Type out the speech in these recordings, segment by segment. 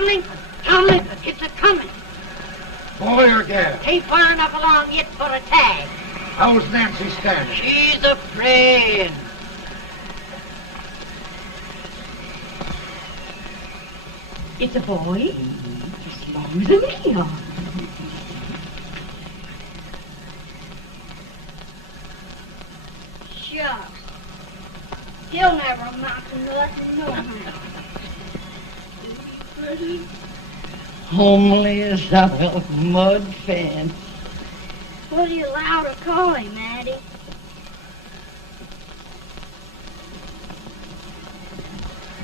tumbling? Tumbling? It's a-coming. Boy or gal? Ain't far enough along yet for a tag. How's Nancy standing? She's a-praying. It's a boy? As long as a me are. Shucks. He'll never amount to nothing, no how. Pretty. Homely as a mud fence. What do you allow to call him, Addie?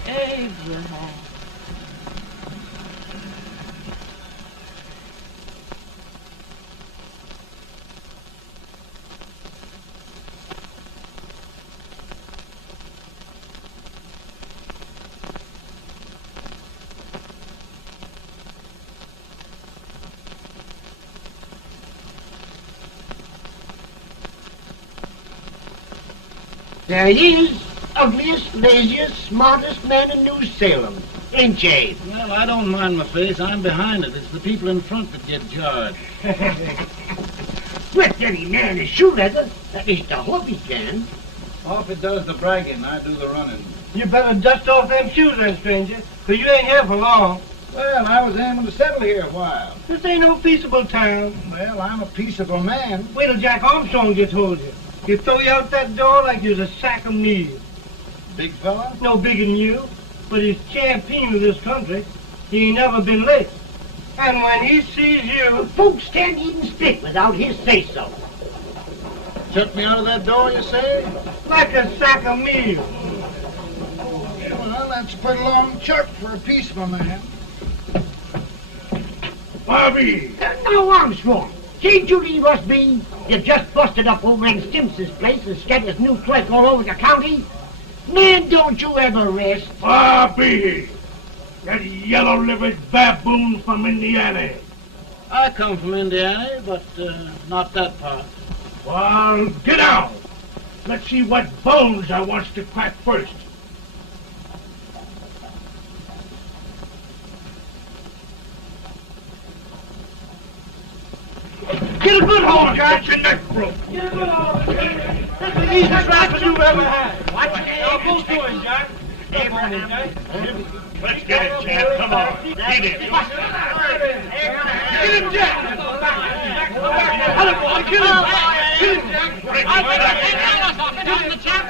Abraham. There he is, ugliest, laziest, smartest man in New Salem, ain't ye? Well, I don't mind my face. I'm behind it. It's the people in front that get jarred. Let any man is shoe leather, at least I hope he can. Off it does the bragging, I do the running. You better dust off them shoes then, stranger, 'cause you ain't here for long. Well, I was aiming to settle here a while. This ain't no peaceable town. Well, I'm a peaceable man. Wait till Jack Armstrong gets hold of you. He'll throw you out that door like you was a sack of meal. Big fella? No bigger than you, but he's champion of this country. He ain't never been late. And when he sees you... Folks can't even speak without his say-so. Chuck me out of that door, you say? like a sack of meal. Well, that's a pretty long chirp for a peaceful man. Bobby! Now, Armstrong, can't you leave us be? You've just busted up over in Stimpson's place and scattered new clerk all over the county. Man, don't you ever rest. Bobby! That yellow-livered baboon from Indiana. I come from Indiana, but not that part. Well, get out. Let's see what bones I wants to crack first. Get a good hold, Jack. Get your neck broke. Get a good hold. That's the easiest rifle you've ever had. Watch it. Now, both doing, Jack. Hey, Jack. Let's get it, Jack. Come on. Get it. Get him, Jack. Hello, boy. Kill him. Kill him, Jack. Kill him, Jack.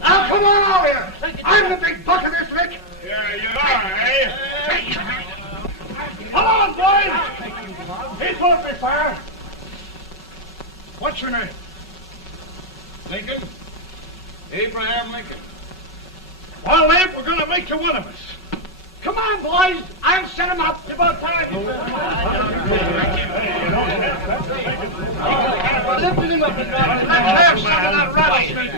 Now, come on over here. I'm the big buck of this lick. Yeah, you are, eh? Come on, boys. He's supposed to be fire. What's your name? Lincoln? Abraham Lincoln. Well, Abe, we're going to make you one of us. Come on, boys. I'll set him up. It's about time. Lifting him up and down. Let's have some of that rattlesnake.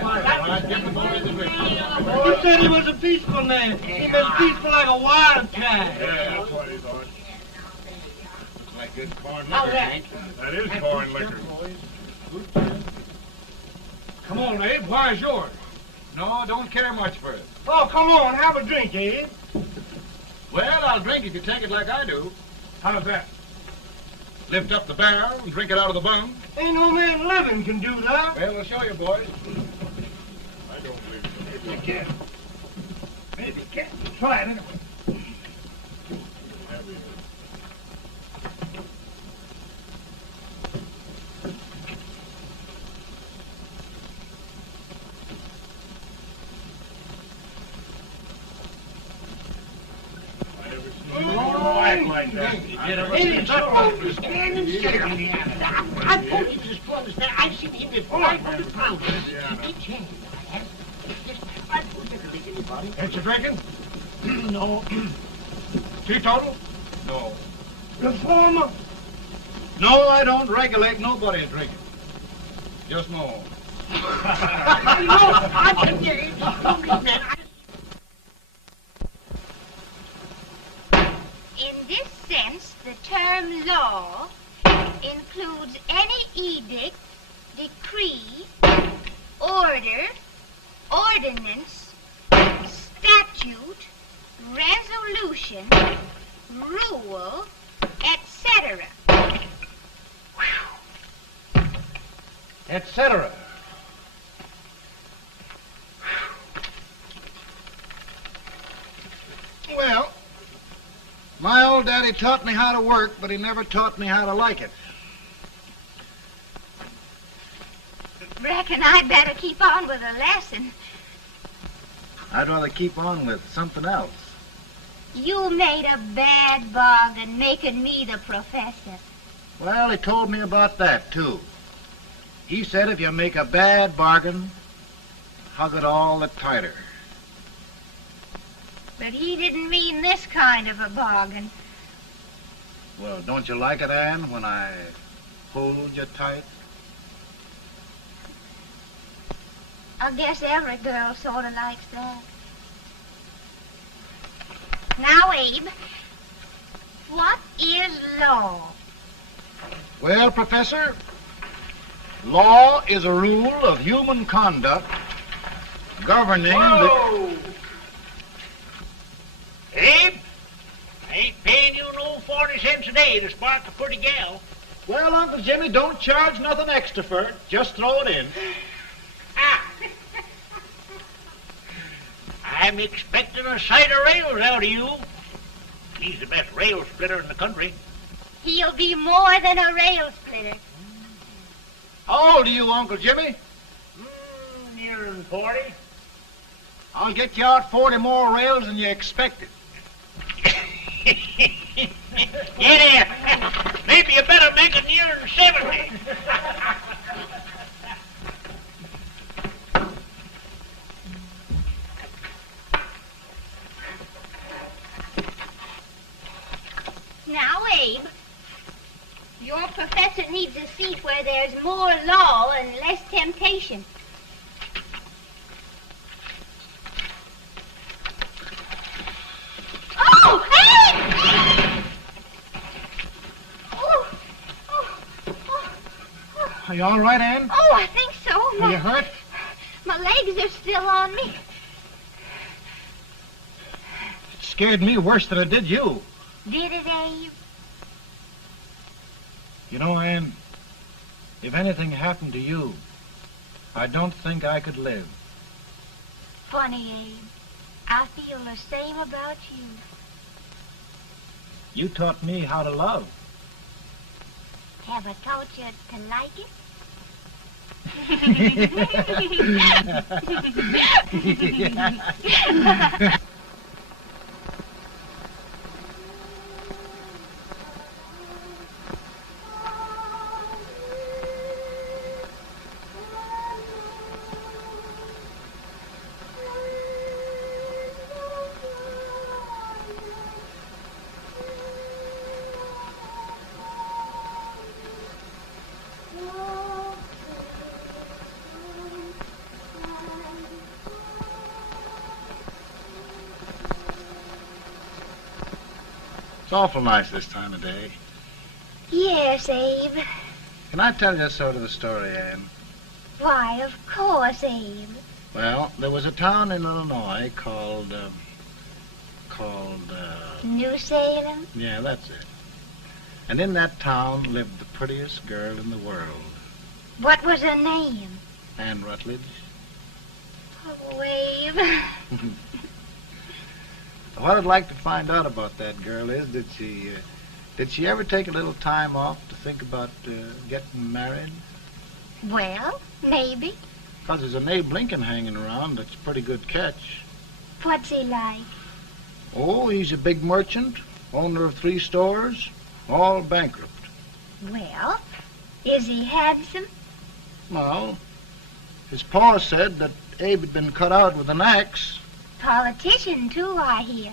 You said he was a peaceful man. He was peaceful like a wildcat. Yeah, that's what he thought. Looks like good corn How's liquor. that? That is corn liquor. Come on, Abe. Why's yours? No, don't care much for it. Oh, come on. Have a drink, Abe. Well, I'll drink if you take it like I do. How's that? Lift up the barrel and drink it out of the bung. Ain't no man living can do that. Well, I'll show you, boys. I don't believe so. Maybe you can. Maybe you can. Try it anyway. Act like that. Standing still on the avenue. I told you this brother's man. I've seen him at 500 pounds. He changed. I don't think anybody. Ain't you drinking? No. Teetotal? No. Reformer? No, I don't regulate nobody drinking. Just no. I can get it. Man. In this sense, the term law includes any edict, decree, order, ordinance, statute, resolution, rule, etc. Etc. Well, my old daddy taught me how to work, but he never taught me how to like it. Reckon I'd better keep on with the lesson. I'd rather keep on with something else. You made a bad bargain making me the professor. Well, he told me about that, too. He said if you make a bad bargain, hug it all the tighter. But he didn't mean this kind of a bargain. Well, don't you like it, Anne, when I hold you tight? I guess every girl sort of likes that. Now, Abe, what is law? Well, Professor, law is a rule of human conduct governing Whoa! Abe, I ain't paying you no 40 cents a day to spark a pretty gal. Well, Uncle Jimmy, don't charge nothing extra for it. Just throw it in. Ah! I'm expecting a sight of rails out of you. He's the best rail splitter in the country. He'll be more than a rail splitter. How old are you, Uncle Jimmy? Nearing 40. I'll get you out 40 more rails than you expected. Yeah, maybe you better make it nearing 70. Now, Abe, your professor needs a seat where there's more law and less temptation. Oh, Abe! Oh, oh, oh, oh. Are you all right, Anne? Oh, I think so. Are you hurt? My legs are still on me. It scared me worse than it did you. Did it, Abe? You know, Anne, if anything happened to you, I don't think I could live. Funny, Abe. I feel the same about you. You taught me how to love. Have I taught you to like it? It's awful nice this time of day. Yes, Abe. Can I tell you sort of the story, Anne? Why, of course, Abe. Well, there was a town in Illinois called, New Salem? yeah, that's it. And in that town lived the prettiest girl in the world, What was her name? Anne Rutledge. Oh, Abe. What I'd like to find out about that girl is, did she ever take a little time off to think about getting married? Well, maybe. 'Cause there's an Abe Lincoln hanging around that's a pretty good catch. What's he like? Oh, he's a big merchant, owner of 3 stores, all bankrupt. Well, is he handsome? Well, his pa said that Abe had been cut out with an axe. Politician, too, I hear.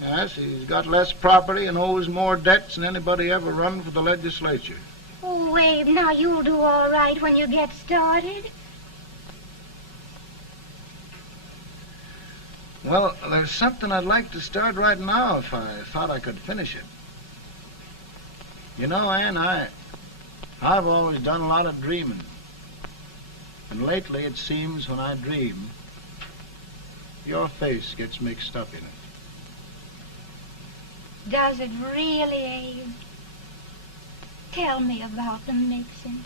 Yes, he's got less property and owes more debts than anybody ever run for the legislature. Oh, Abe, now you'll do all right when you get started. Well, there's something I'd like to start right now if I thought I could finish it. You know, Ann, I've always done a lot of dreaming. And lately it seems when I dream, your face gets mixed up in it. Does it really, Abe? Tell me about the mixing.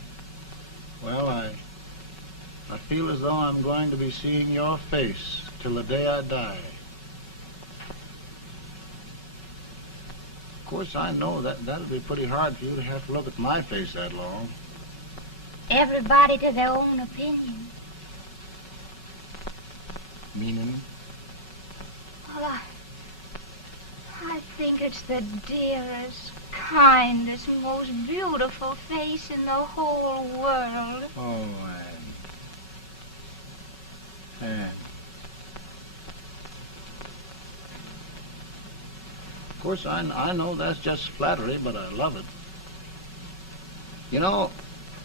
Well, I feel as though I'm going to be seeing your face till the day I die. Of course, I know that'll be pretty hard for you to have to look at my face that long. Everybody to their own opinion. Meaning? Well, I think it's the dearest, kindest, most beautiful face in the whole world. Oh, Ann. Of course, I know that's just flattery, but I love it. You know,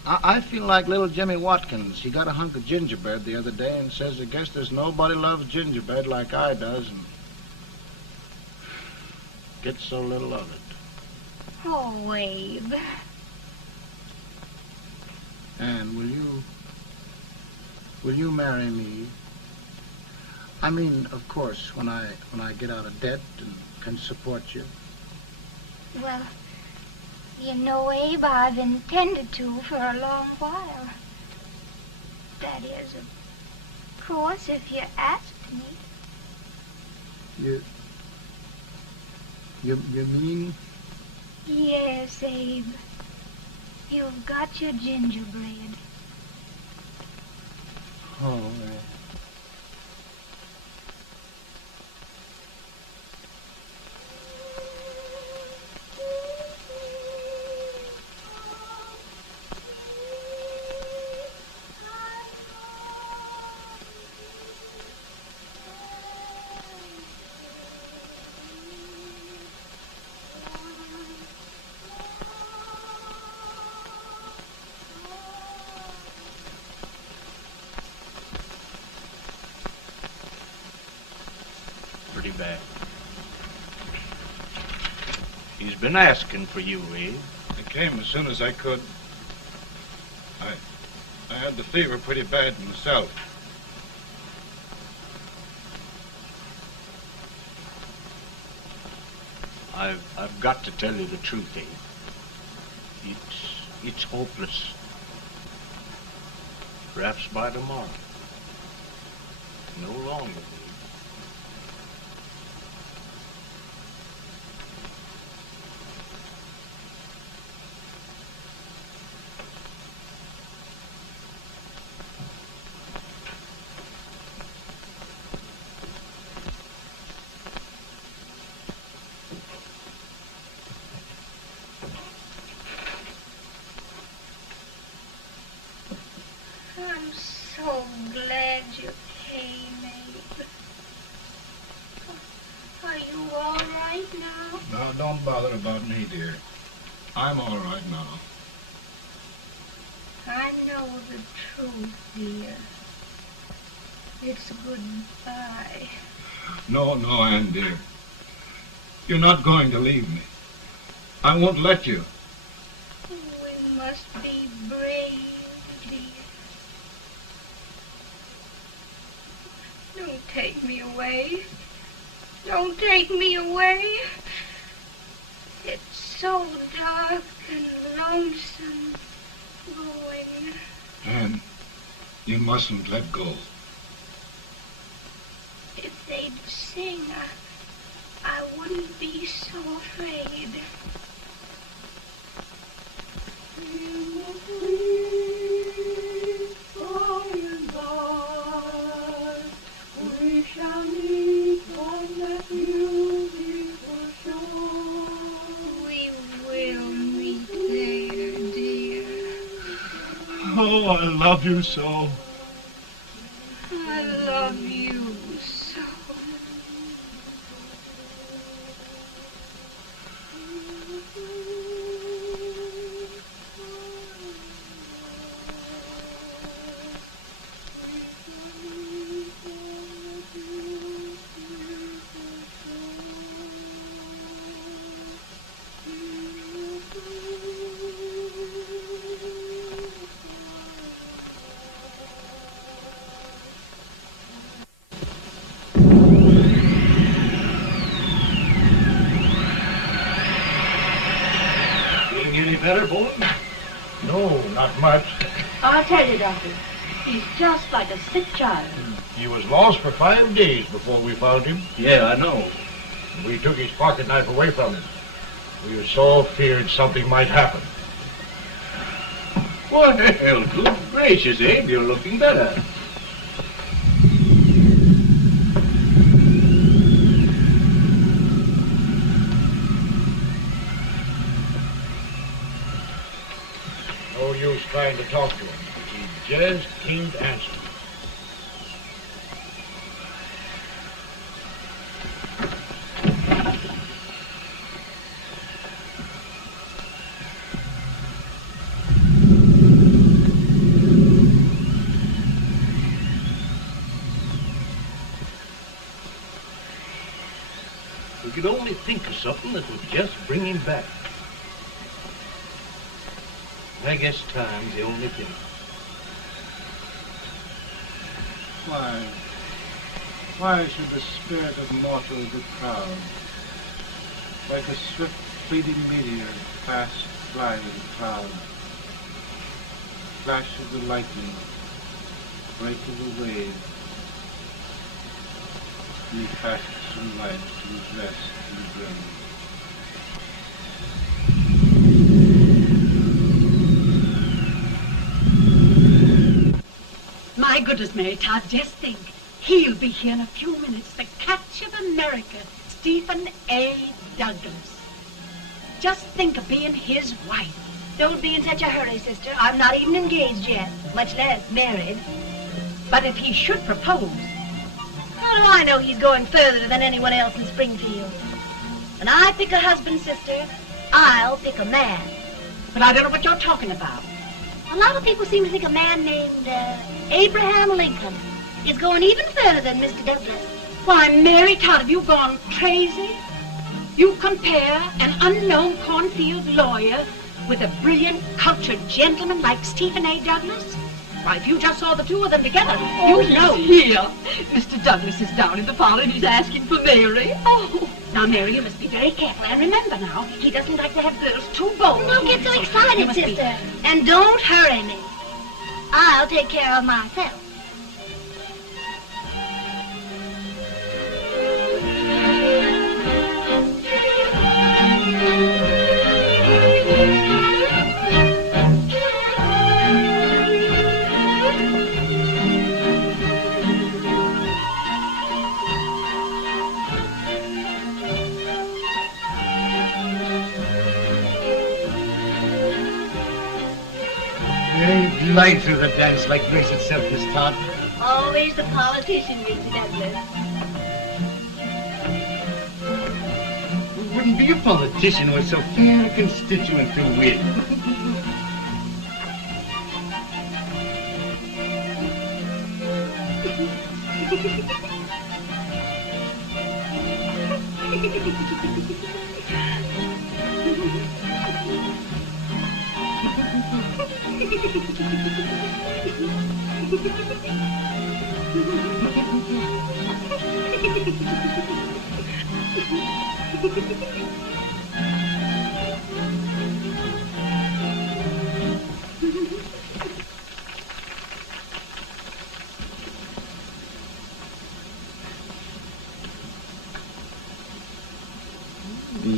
I feel like little Jimmy Watkins. He got a hunk of gingerbread the other day and says, I guess there's nobody loves gingerbread like I does, and gets so little of it. Oh, Abe. Ann, will you marry me? I mean, of course, when I get out of debt and can support you. Well, you know, Abe, I've intended to for a long while. That is, of course, if you asked me. You mean? Yes, Abe. You've got your gingerbread. Oh, Pretty bad. He's been asking for you, Abe. I came as soon as I could. I had the fever pretty bad myself. I've got to tell you the truth, Abe. It's hopeless. Perhaps by tomorrow. No longer, Abe. I'm so glad you came, Abe. Are you all right now? No, don't bother about me, dear. I'm all right now. I know the truth, dear. It's goodbye. No, Ann, dear. You're not going to leave me. I won't let you. We must be brave, dear. Don't take me away. Don't take me away. It's so dark and lonesome going. Ann, you mustn't let go. If they'd sing, I wouldn't be so afraid. We shall meet on that beautiful shore. We will meet there, dear. Oh, I love you so. I love you so. Oh, not much. I'll tell you, Doctor. He's just like a sick child. He was lost for 5 days before we found him. Yeah, I know. We took his pocket knife away from him. We were so feared something might happen. Well, good gracious, Abe, you're looking better. No use trying to talk to him. He just can't answer. We could only think of something that would just bring him back. I guess time's the only thing. Why should the spirit of mortal be proud? Like a swift fleeting meteor, fast flying cloud. Flash of the lightning, break of the wave. He passes from life to his rest in the grave. My goodness, Mary Todd, just think. He'll be here in a few minutes. The Catch of America, Stephen A. Douglas. Just think of being his wife. Don't be in such a hurry, sister. I'm not even engaged yet, much less married. But if he should propose, How do I know he's going further than anyone else in Springfield? When I pick a husband, sister, I'll pick a man. but I don't know what you're talking about. A lot of people seem to think a man named Abraham Lincoln is going even further than Mr. Douglas. Why, Mary Todd, have you gone crazy? You compare an unknown cornfield lawyer with a brilliant, cultured gentleman like Stephen A. Douglas? Why, if you just saw the two of them together, you'd know. Here. Mr. Douglas is down in the parlor and he's asking for Mary. Oh, now, Mary, you must be very careful. And remember now, he doesn't like to have girls too bold. Don't get so You excited, must be- sister. And don't hurry me. I'll take care of myself. Glide through the dance like grace itself, Miss Todd. Always the politician, Mr. Douglas. We wouldn't be a politician with so fair a constituent to win.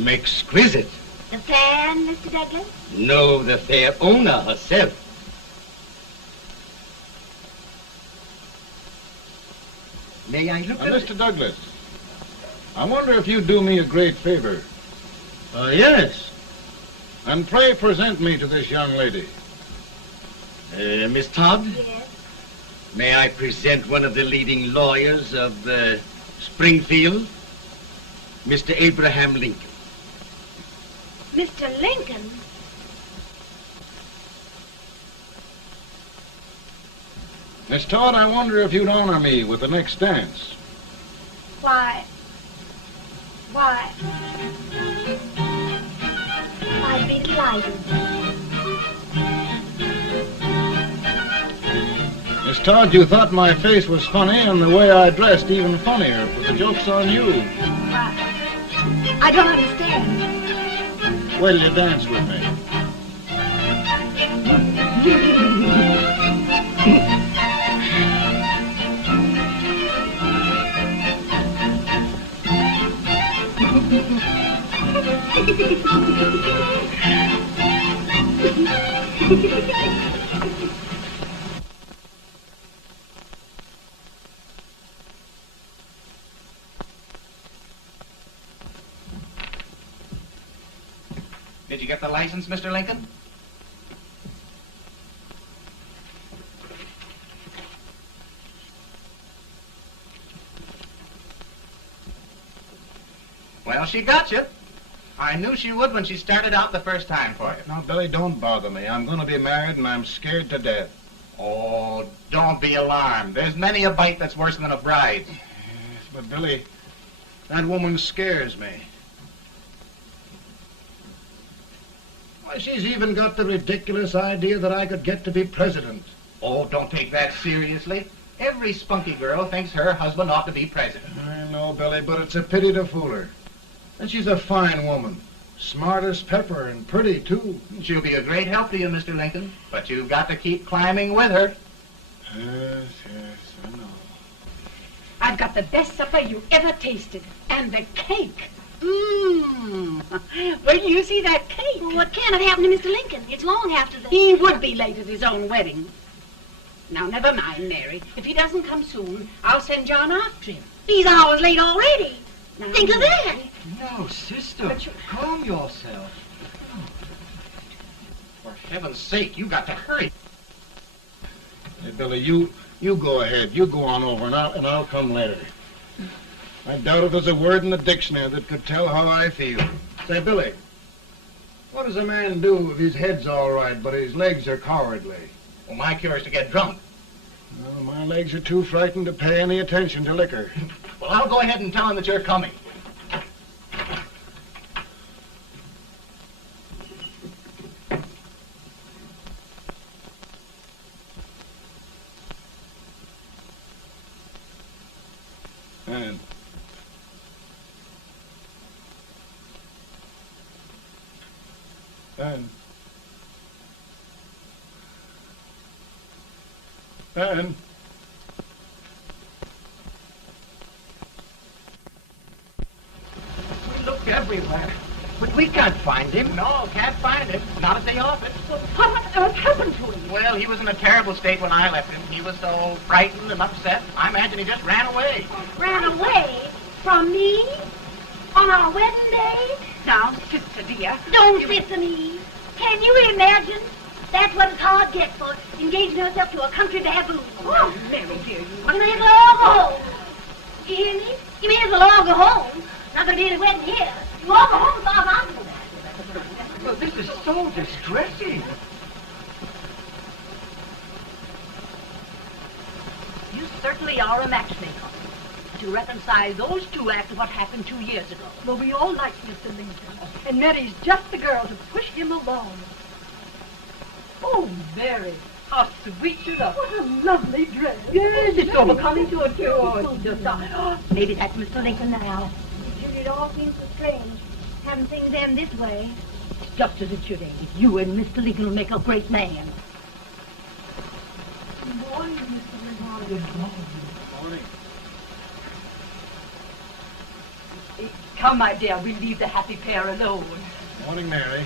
Exquisite. The fan, Mr. Douglas? No, the fair owner herself. May I look at it? Mr. Douglas, I wonder if you'd do me a great favor. Yes. And pray present me to this young lady. Miss Todd, Yes. may I present one of the leading lawyers of Springfield, Mr. Abraham Lincoln. Mr. Lincoln? Miss Todd, I wonder if you'd honor me with the next dance. Why? I'd be delighted. Miss Todd, you thought my face was funny and the way I dressed even funnier, but the joke's on you. I don't understand. Will you dance with me? get the license, Mr. Lincoln? Well, she got you. I knew she would when she started out the first time for you. Now, Billy, don't bother me. I'm going to be married, and I'm scared to death. Oh, don't be alarmed. There's many a bite that's worse than a bride. Yes, but, Billy, that woman scares me. Why, she's even got the ridiculous idea that I could get to be president. Oh, don't take that seriously. Every spunky girl thinks her husband ought to be president. I know, Billy, but it's a pity to fool her. And she's a fine woman. Smart as pepper and pretty, too. She'll be a great help to you, Mr. Lincoln. But you've got to keep climbing with her. Yes, I know. I've got the best supper you ever tasted. And the cake. Mmm. Where do you see that cake? Well, what can have happened to Mr. Lincoln? It's long after the... He would be late at his own wedding. Now, never mind, Mary. If he doesn't come soon, I'll send John after him. He's hours late already. Now, Think of that. No, sister. Calm yourself. For heaven's sake, you got to hurry. Hey, Billy, you go ahead. You go on over, and I'll come later. I doubt if there's a word in the dictionary that could tell how I feel. Say, Billy, what does a man do if his head's all right, but his legs are cowardly? Well, my cure is to get drunk. Well, my legs are too frightened to pay any attention to liquor. Well, I'll go ahead and tell him that you're coming. And We looked everywhere, but we can't find him. No, can't find him. Not at the office. Well, what on earth happened to him? Well, he was in a terrible state when I left him. He was so frightened and upset. I imagine he just ran away. Ran away from me on our wedding day? Now, sister dear. Don't listen to me. Can you imagine? That's what it's hard gets for engaging herself to a country baboon. Oh, Mary dear, You may as well all go home. You hear me? You may as well all go home. Not gonna be any wedding here. You all go home as far as I'm concerned. Well, this is so distressing. You certainly are a matchmaker. To reconcile those two after what happened 2 years ago. Well, we all like Mr. Lincoln. And Mary's just the girl to push him along. Oh, Mary, how sweet you look. What a lovely dress. Yes, it's so becoming to it, too. Oh, it's just, maybe that's Mr. Lincoln now. It all seems so strange. Having things end this way. It's just as it should end. You and Mr. Lincoln will make a great man. Good morning, Mr. Lincoln. Good morning. morning. Come, my dear, we'll leave the happy pair alone. Morning, Mary.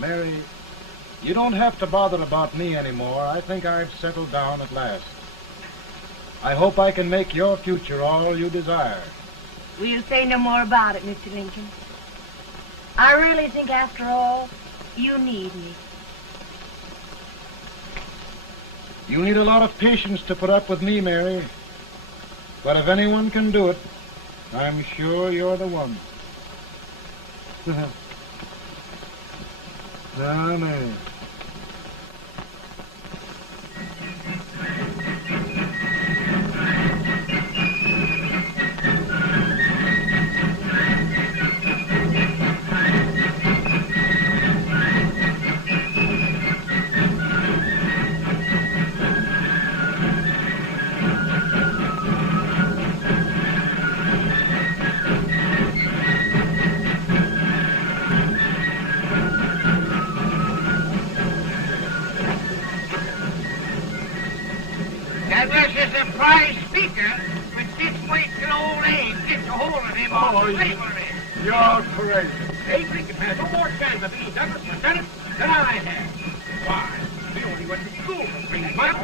Mary, you don't have to bother about me anymore. I think I've settled down at last. I hope I can make your future all you desire. We'll say no more about it, Mr. Lincoln. I really think, after all, you need me. You need a lot of patience to put up with me, Mary. But if anyone can do it, I'm sure you're the one. Amen. There's a prize speaker with this weight till old age gets a hold of him on slavery. You're crazy. Abe Lincoln has no more chance of being Douglas lieutenant than I have. Why? The only one school. Bring it back.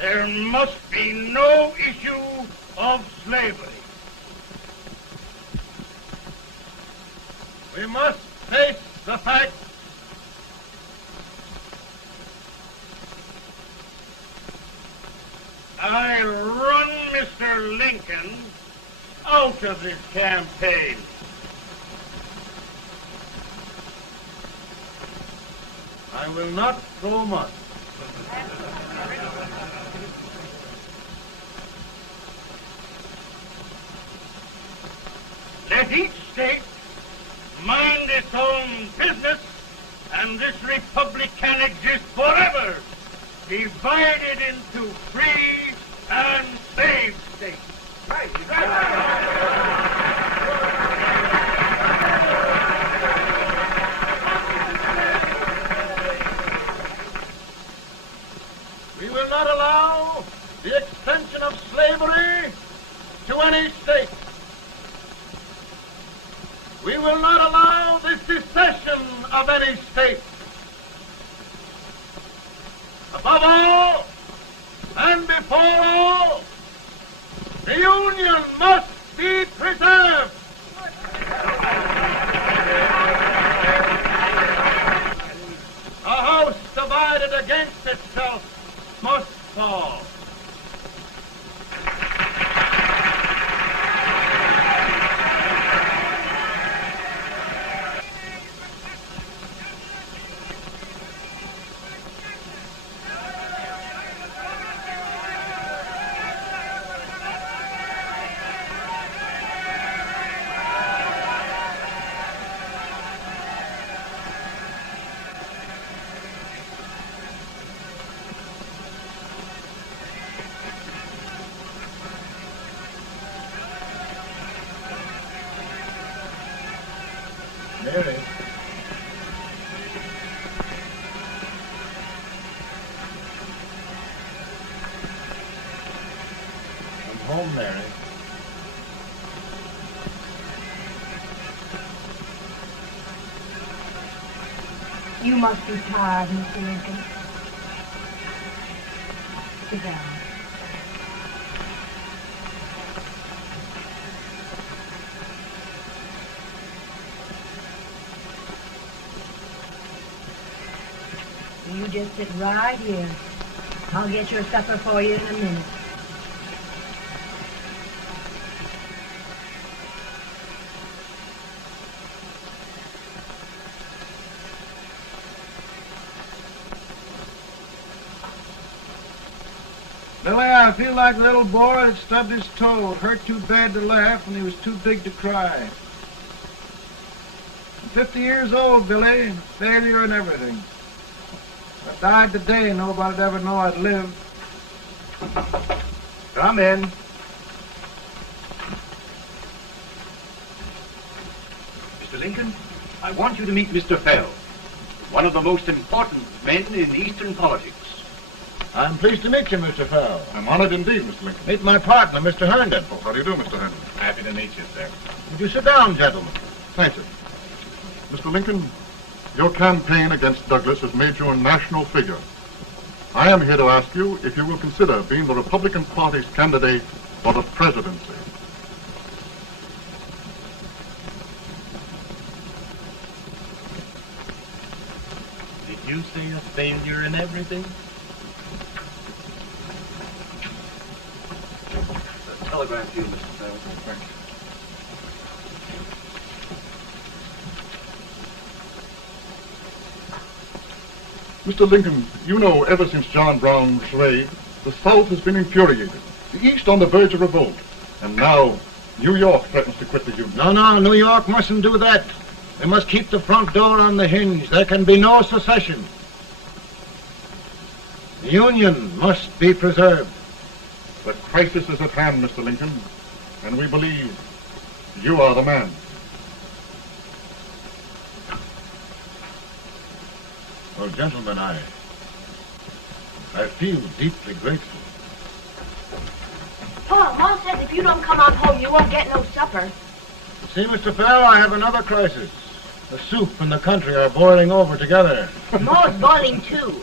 There must be no issue of slavery. We must face the fact I run Mr. Lincoln out of this campaign. I will not throw much. Let each state mind its own business, and this republic can exist forever, divided into free and slave states. We will not allow the extension of slavery to any state. We will not allow the secession of any state. Above all, and before all, the Union must be preserved. A house divided against itself must fall. Mary. I'm home, Mary. You must be tired, Mr. Lincoln. Sit down. You just sit right here. I'll get your supper for you in a minute. Billy, I feel like the little boy that stubbed his toe. It hurt too bad to laugh and he was too big to cry. I'm 50 years old, Billy. Failure and everything. If I died today, nobody'd ever know I'd lived. Come in. Mr. Lincoln, I want you to meet Mr. Fell, one of the most important men in Eastern politics. I'm pleased to meet you, Mr. Fell. I'm honored indeed, Mr. Lincoln. Meet my partner, Mr. Herndon. Oh, how do you do, Mr. Henry? Happy to meet you, sir. Would you sit down, gentlemen? Thank you. Mr. Lincoln, your campaign against Douglas has made you a national figure. I am here to ask you if you will consider being the Republican Party's candidate for the presidency. Did you say a failure in everything? A telegram to you, Mr. Fell. Thank you. Mr. Lincoln, you know ever since John Brown's raid, the South has been infuriated, the East on the verge of revolt, and now New York threatens to quit the Union. No, New York mustn't do that. They must keep the front door on the hinge. There can be no secession. The Union must be preserved. The crisis is at hand, Mr. Lincoln, and we believe you are the man. Well, gentlemen, I feel deeply grateful. Paul, Ma says if you don't come on home, you won't get no supper. See, Mr. Fell, I have another crisis. The soup and the country are boiling over together. Ma's boiling too.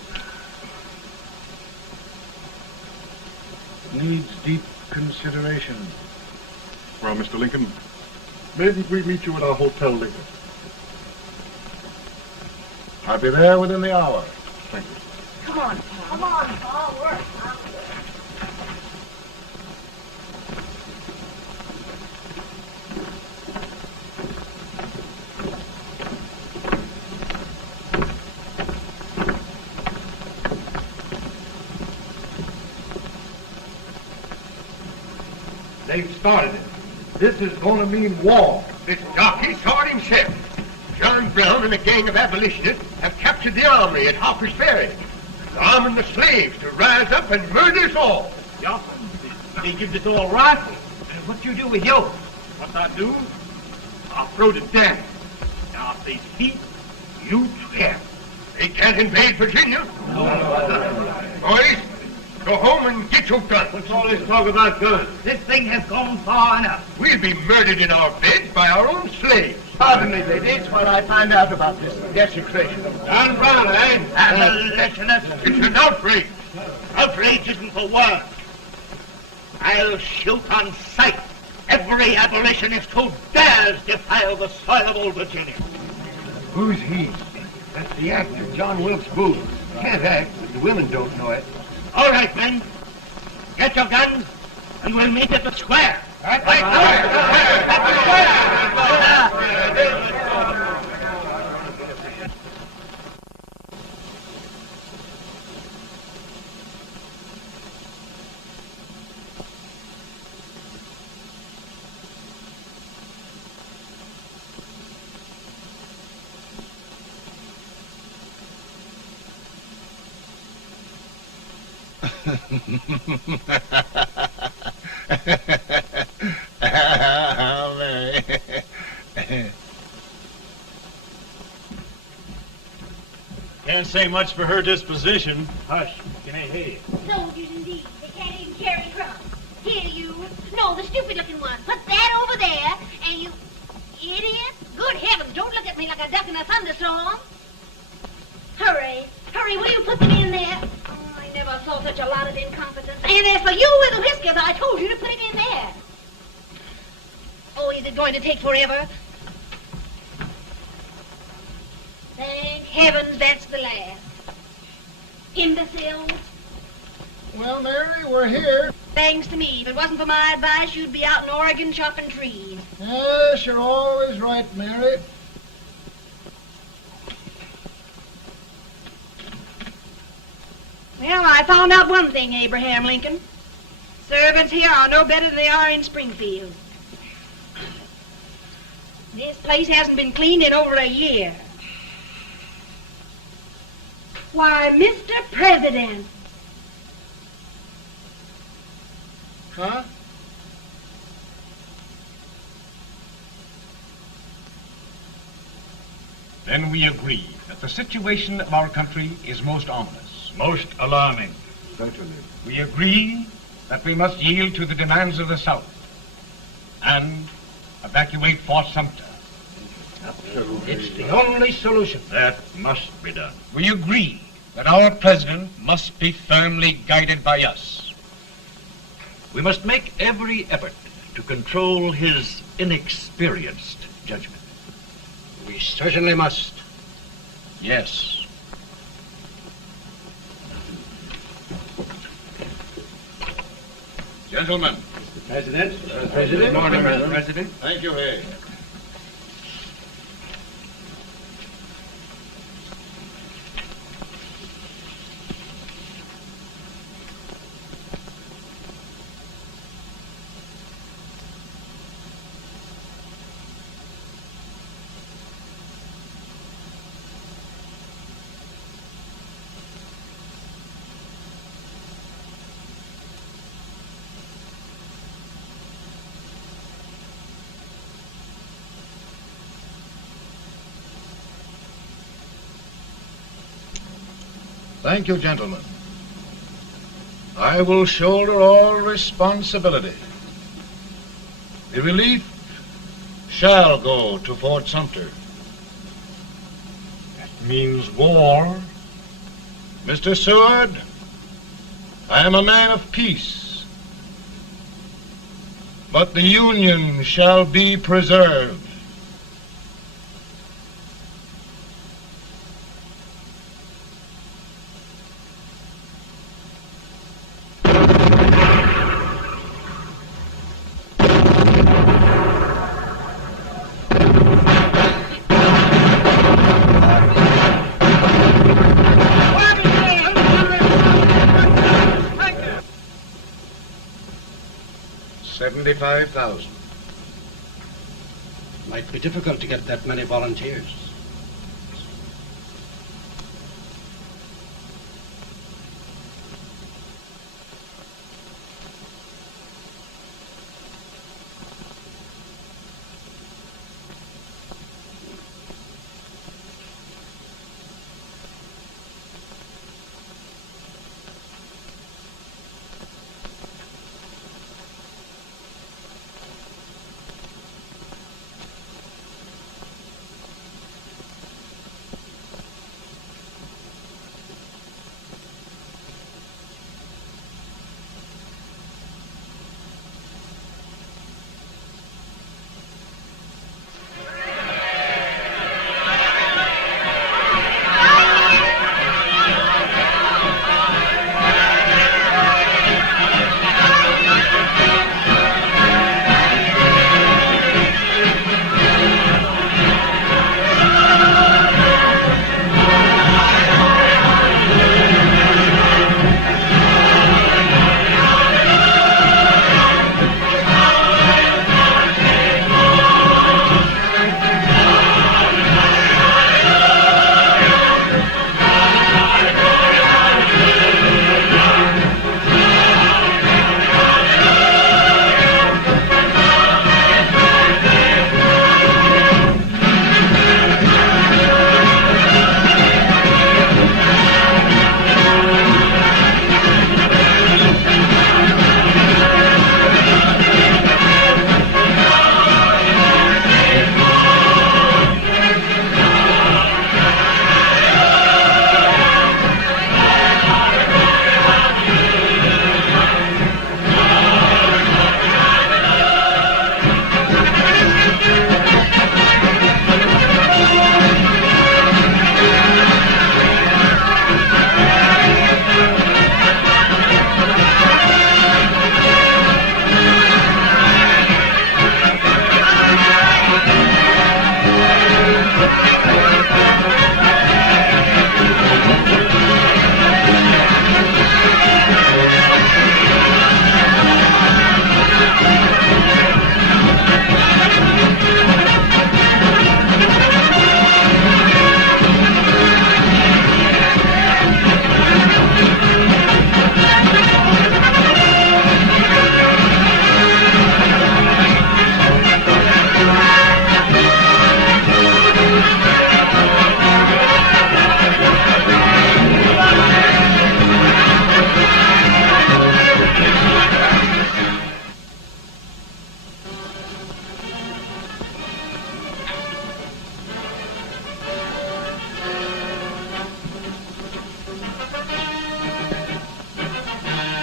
Needs deep consideration. Well, Mr. Lincoln, maybe we meet you at our hotel later. I'll be there within the hour. Thank you. Come on, Paul. Come on, Paul. Work. They've started it. This is going to mean war. This jockey saw it himself. John Brown and a gang of abolitionists have captured the armory at Harper's Ferry. They're arming the slaves to rise up and murder us all. Yeah, they give us all rifles. And what you do with yours? What I do? I'll throw the down. Now, if they speak, you trap. They can't invade Virginia. Boys, go home and get your guns. What's all this talk about guns? This thing has gone far enough. We'll be murdered in our beds by our own slaves. Pardon me, ladies, while I find out about this desecration of John Brown, eh? Abolitionists. It's an outrage. Outrage isn't the word. I'll shoot on sight every abolitionist who dares defile the soil of old Virginia. Who's he? That's the actor, John Wilkes Booth. Can't act, but the women don't know it. All right, men. Get your guns, and we'll meet at the square. At the square! Can't say much for her disposition. Hush, can I hear you? Soldiers indeed. They can't even carry crumbs. Here, you. No, the stupid-looking one. Put that over there, and you... Idiot. Good heavens, don't look at me like a duck in a thunderstorm. Hurry. Hurry, will you put them in there? Oh, I never saw such a lot of incompetence. And as for you with the whiskers, I told you to put it in there. Oh, is it going to take forever? Thank heavens that's the last. Imbeciles. Well, Mary, we're here. Thanks to me. If it wasn't for my advice, you'd be out in Oregon chopping trees. Yes, you're always right, Mary. Well, I found out one thing, Abraham Lincoln. Servants here are no better than they are in Springfield. This place hasn't been cleaned in over a year. Why, Mr. President. Huh? Then we agree that the situation of our country is most ominous. Most alarming. Certainly. We agree that we must yield to the demands of the South and evacuate Fort Sumter. Absolutely. It's the only solution. That must be done. We agree that our president must be firmly guided by us. We must make every effort to control his inexperienced judgment. We certainly must. Yes. Gentlemen. President. President. Good morning, Mr. President. Thank you, Hay. Thank you, gentlemen. I will shoulder all responsibility. The relief shall go to Fort Sumter. That means war. Mr. Seward, I am a man of peace, but the Union shall be preserved. $75,000. Might be difficult to get that many volunteers.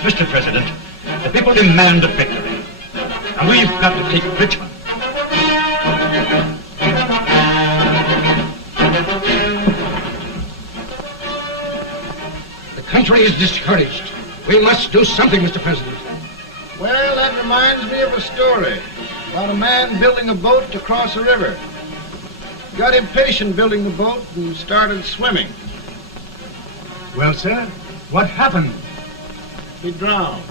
Mr. President, the people demand a victory, and we've got to take Richmond. The country is discouraged. We must do something, Mr. President. Well, that reminds me of a story about a man building a boat to cross a river. He got impatient building the boat and started swimming. Well, sir, what happened? He drowned.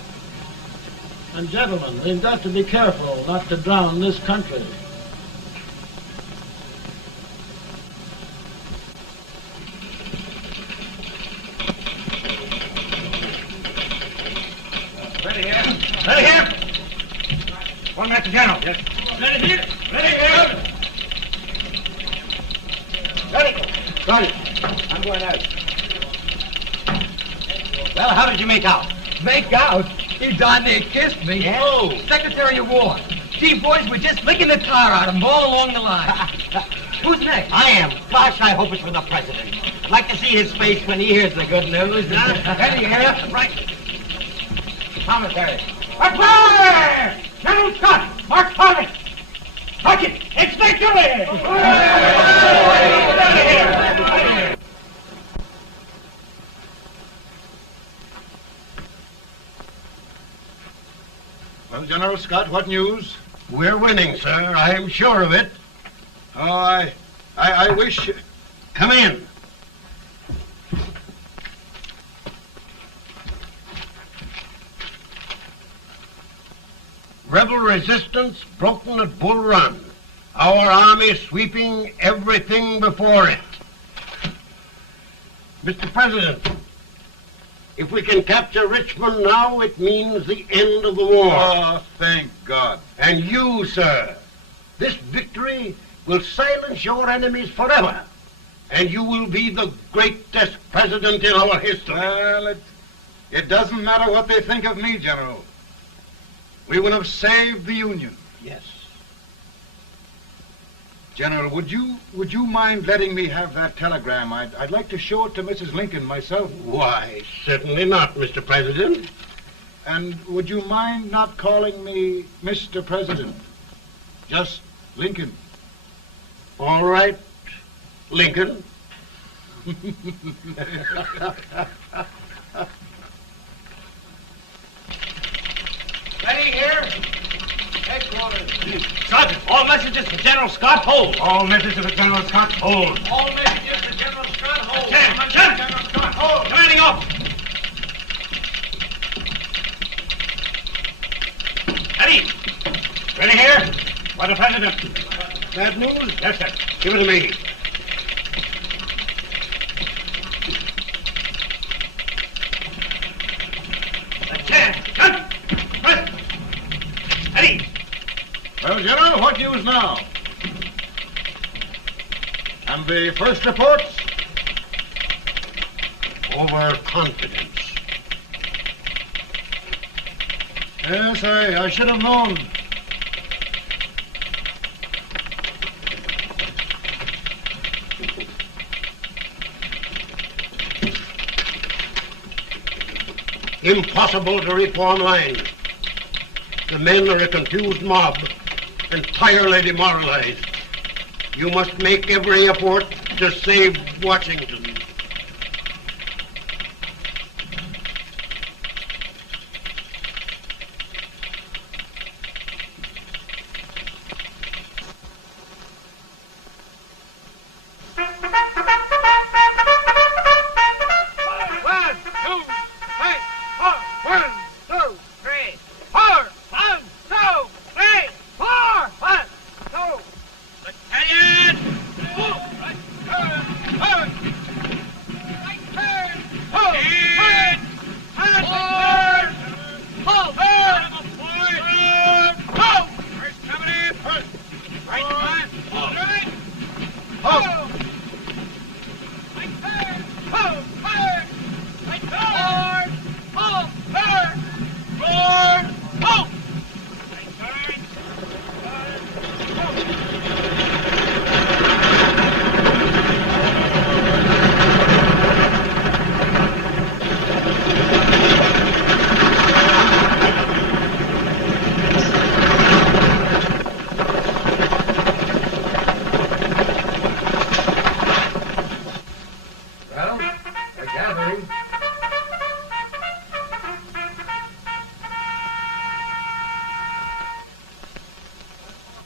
And gentlemen, we've got to be careful not to drown this country. Ready here. Ready here. One minute to general. Yes. Ready here. Ready here. Ready. Got it. I'm going out. Well, how did you make out? Make out? He darn near kissed me. Yeah? Oh, Secretary of War. Gee, boys, we're just licking the tar out of him all along the line. Who's next? I am. Gosh, I hope it's for the president. I'd like to see his face when he hears the good news, huh? Eddie here. Right. Commissary. Fire! General Scott, march forward! March it! It's victory! Well, General Scott, what news? We're winning, sir. I'm sure of it. Oh, I wish... Come in. Rebel resistance broken at Bull Run. Our army sweeping everything before it. Mr. President, if we can capture Richmond now, it means the end of the war. Oh, thank God. And you, sir, this victory will silence your enemies forever. And you will be the greatest president in our history. Well, it doesn't matter what they think of me, General. We will have saved the Union. Yes. General, would you mind letting me have that telegram? I'd like to show it to Mrs. Lincoln myself. Why, certainly not, Mr. President. And would you mind not calling me Mr. President? Just Lincoln. All right, Lincoln. Eddie here. Headquarters. Sergeant, all messages for General Scott, hold. All messages for General Scott, hold. All messages for General Scott, hold. General Scott, hold. Commanding officer. Eddie. Ready here? For the President. Bad news? Yes, sir. Give it to me. Eddie! Well, General, what news now? And the first reports? Overconfidence. Yes, I should have known. Impossible to reform lines. The men are a confused mob, entirely demoralized. You must make every effort to save Washington.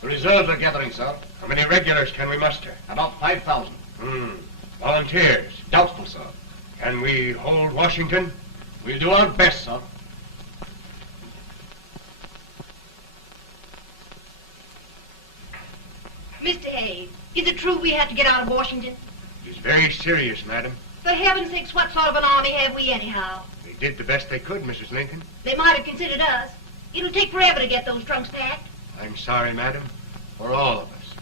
Reserves are gathering, sir. How many regulars can we muster? About 5,000. Volunteers? Doubtful, sir. Can we hold Washington? We'll do our best, sir. Mr. Hayes, is it true we have to get out of Washington? It is very serious, madam. For heaven's sakes, what sort of an army have we anyhow? They did the best they could, Mrs. Lincoln. They might have considered us. It'll take forever to get those trunks packed. I'm sorry, madam, for all of us.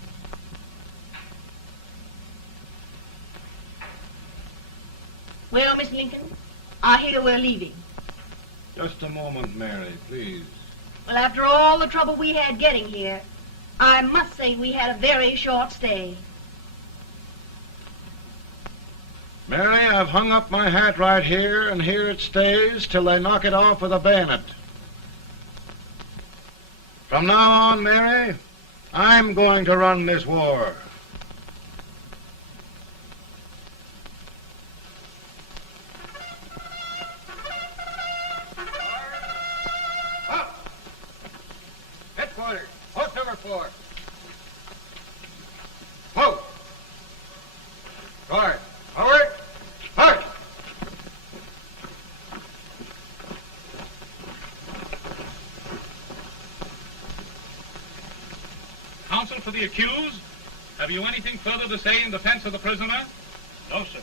Well, Miss Lincoln, I hear we're leaving. Just a moment, Mary, please. Well, after all the trouble we had getting here, I must say we had a very short stay. Mary, I've hung up my hat right here, and here it stays till they knock it off with a bayonet. From now on, Mary, I'm going to run this war. Headquarters, post number 4. Whoa! Guard, forward, march! Counsel for the accused, have you anything further to say in defense of the prisoner? No, sir.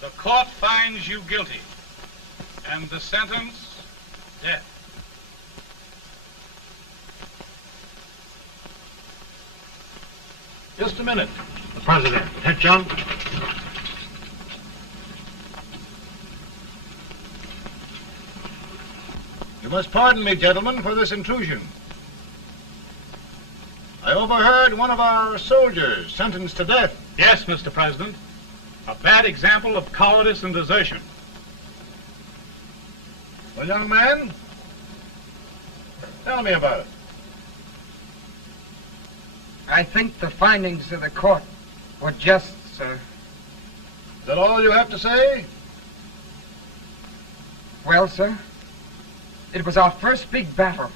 The court finds you guilty, and the sentence, death. Just a minute. The President. Attention. You must pardon me, gentlemen, for this intrusion. I overheard one of our soldiers sentenced to death. Yes, Mr. President. A bad example of cowardice and desertion. Well, young man, tell me about it. I think the findings of the court were just, sir. Is that all you have to say? Well, sir, it was our first big battle.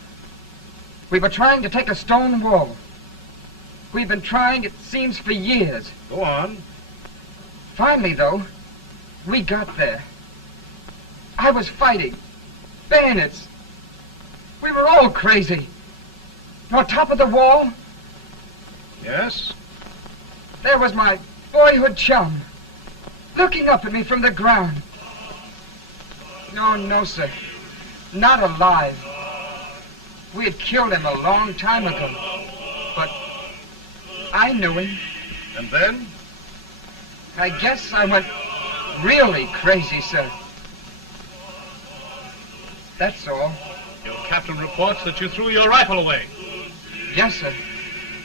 We were trying to take a stone wall. We've been trying, it seems, for years. Go on. Finally, though, we got there. I was fighting. Bayonets. We were all crazy. On top of the wall, Yes? there was my boyhood chum, looking up at me from the ground. No, sir. Not alive. We had killed him a long time ago. But I knew him. And then? I guess I went really crazy, sir. That's all. Your captain reports that you threw your rifle away. Yes, sir.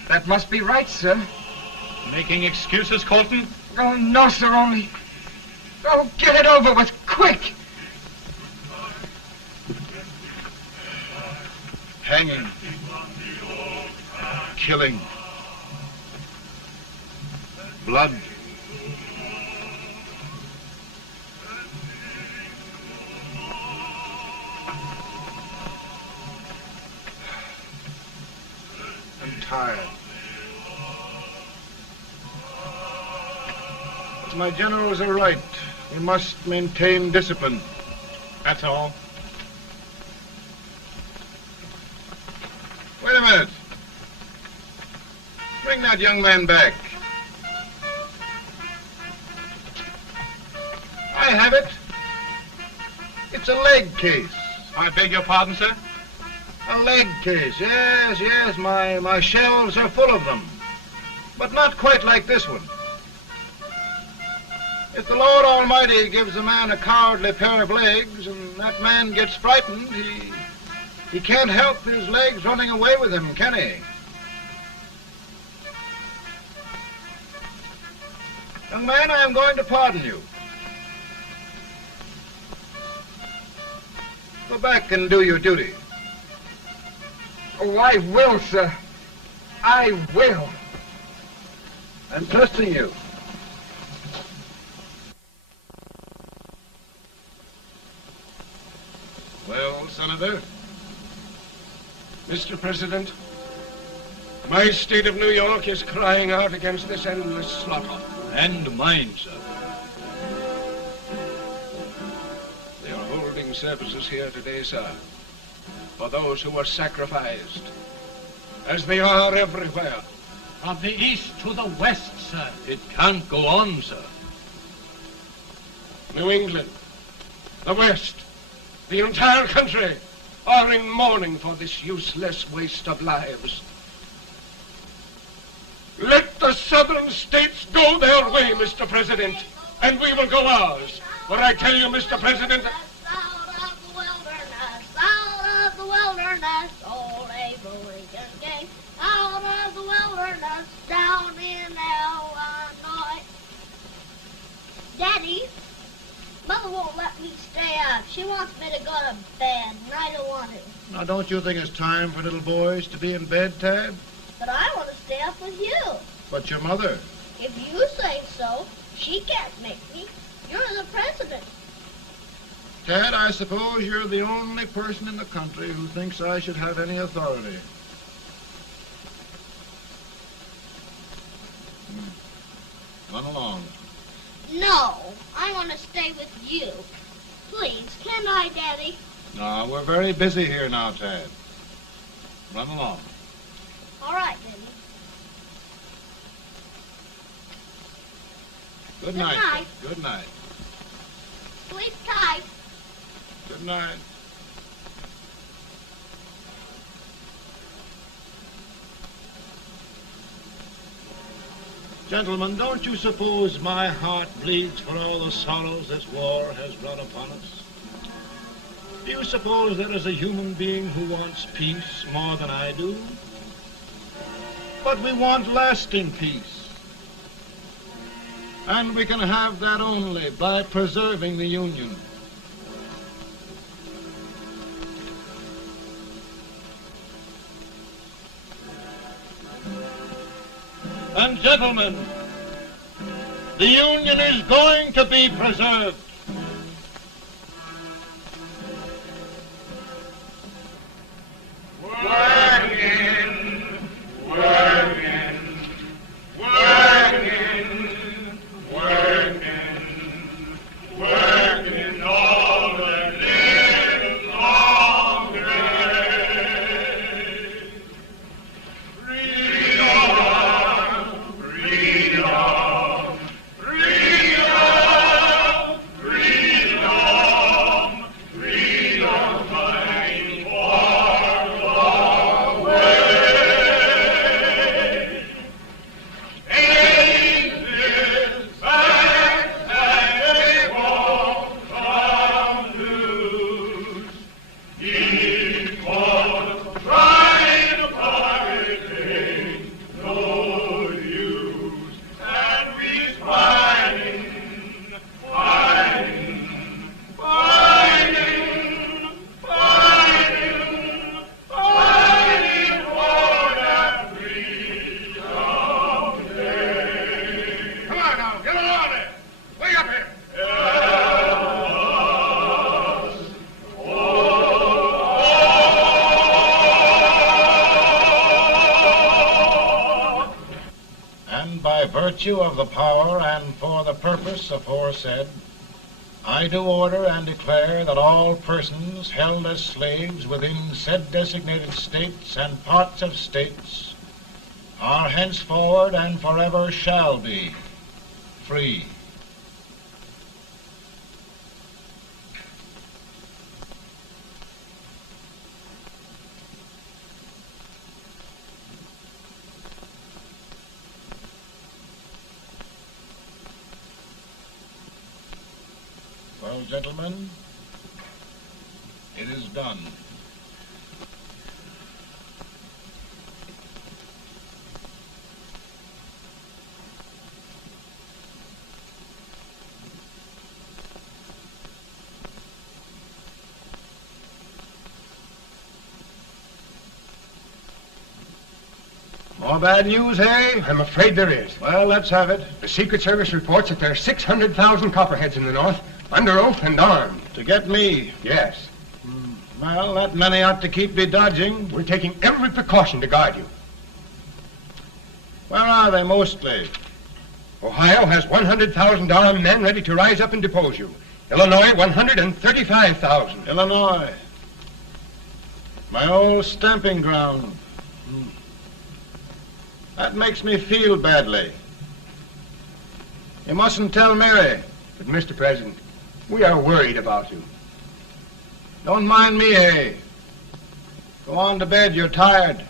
That must be right, sir. Making excuses, Colton? Oh, no, sir, only... Oh, get it over with, quick! Hanging. Killing. Blood. I'm tired. My generals are right. We must maintain discipline. That's all. Wait a minute. Bring that young man back. I have it. It's a leg case. I beg your pardon, sir? A leg case, yes. My shelves are full of them. But not quite like this one. If the Lord Almighty gives a man a cowardly pair of legs and that man gets frightened, he can't help his legs running away with him, can he? Young man, I am going to pardon you. Go back and do your duty. Oh, I will, sir. I will. I'm trusting you. Well, Senator? Mr. President, my state of New York is crying out against this endless slaughter. And mine, sir. They are holding services here today, sir, for those who were sacrificed, as they are everywhere. From the east to the west, sir. It can't go on, sir. New England, the West, the entire country are in mourning for this useless waste of lives. Let the southern states go their way, Mr. President, and we will go ours. What I tell you, Mr. President? Out of the wilderness, old Abraham Lincoln came. Out of the wilderness, down in Illinois. Daddy, Mother won't let me stay up. She wants me to go to bed, and I don't want to. Now, don't you think it's time for little boys to be in bed, Tad? But I want to stay up with you. But your mother. If you say so, she can't make me. You're the president. Tad, I suppose you're the only person in the country who thinks I should have any authority. Run along. No, I want to stay with you. Please, can I, Daddy? No, we're very busy here now, Tad. Run along. All right, Daddy. Good Good night. night. Good night. Sleep tight. Good night. Gentlemen, don't you suppose my heart bleeds for all the sorrows this war has brought upon us? Do you suppose there is a human being who wants peace more than I do? But we want lasting peace. And we can have that only by preserving the Union. And gentlemen, the Union is going to be preserved. Working, working, working, working, working all the live long day. Freedom, freedom, freedom, freedom, freedom, fighting for the way. Ain't this fact that they won't come loose? People trying to barricade, no use. And we's fighting, fighting, fighting, fighting, fighting for that freedom day. Come on now, get along there. Way up here. And by virtue of the power and for the purpose aforesaid, I do order and declare that all persons held as slaves within said designated states and parts of states are henceforward and forever shall be free. Well, gentlemen, it is done. More bad news, hey? I'm afraid there is. Well, let's have it. The Secret Service reports that there are 600,000 copperheads in the north, under oath and armed. To get me? Yes. Well, that many ought to keep me dodging. We're taking every precaution to guard you. Where are they mostly? Ohio has 100,000 armed men ready to rise up and depose you. Illinois, 135,000. Illinois. My old stamping ground. That makes me feel badly. You mustn't tell Mary. But, Mr. President, we are worried about you. Don't mind me, eh? Go on to bed, you're tired.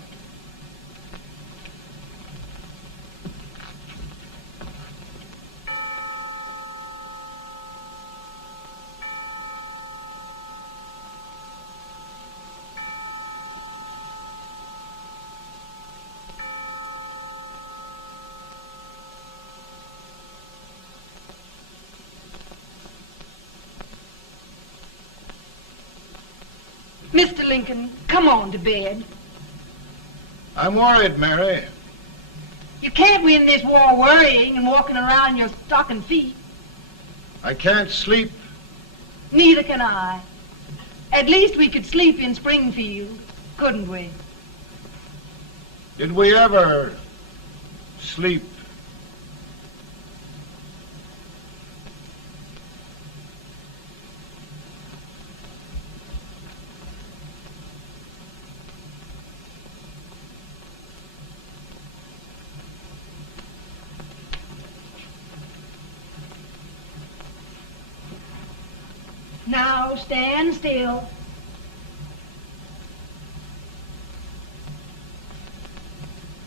Mr. Lincoln, come on to bed. I'm worried, Mary. You can't win this war worrying and walking around your stocking feet. I can't sleep. Neither can I. At least we could sleep in Springfield, couldn't we? Did we ever sleep? Now stand still.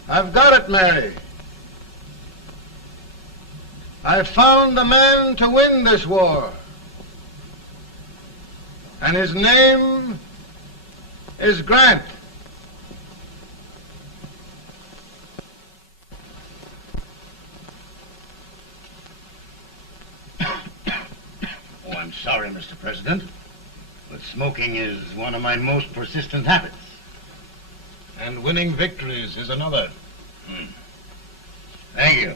I've got it, Mary. I've found the man to win this war. And his name is Grant. Oh, I'm sorry, Mr. President, but smoking is one of my most persistent habits. And winning victories is another. Thank you.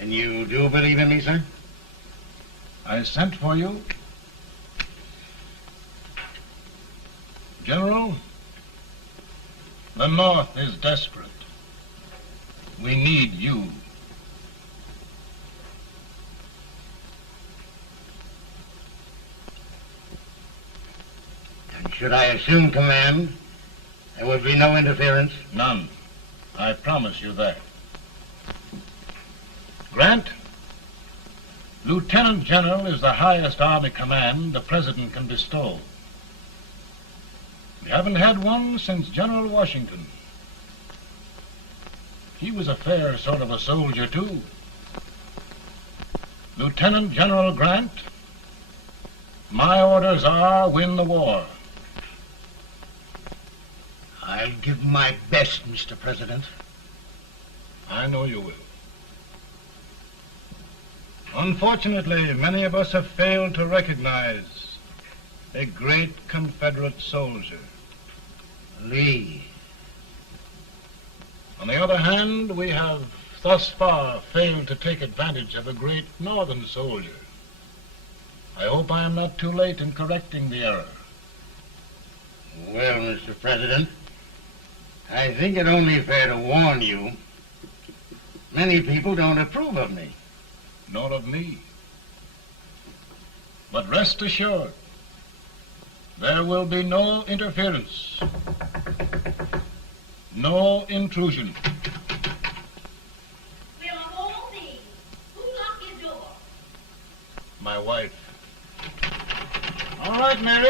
And you do believe in me, sir? I sent for you. General, the North is desperate. We need you. And should I assume command, there would be no interference? None. I promise you that. Grant, Lieutenant General is the highest army command the President can bestow. We haven't had one since General Washington. He was a fair sort of a soldier, too. Lieutenant General Grant, my orders are win the war. I'll give my best, Mr. President. I know you will. Unfortunately, many of us have failed to recognize a great Confederate soldier, Lee. On the other hand, we have thus far failed to take advantage of a great Northern soldier. I hope I am not too late in correcting the error. Well, Mr. President, I think it only fair to warn you. Many people don't approve of me. Nor of me. But rest assured, there will be no interference, no intrusion. Well, of all things, who locked your door? My wife. All right, Mary.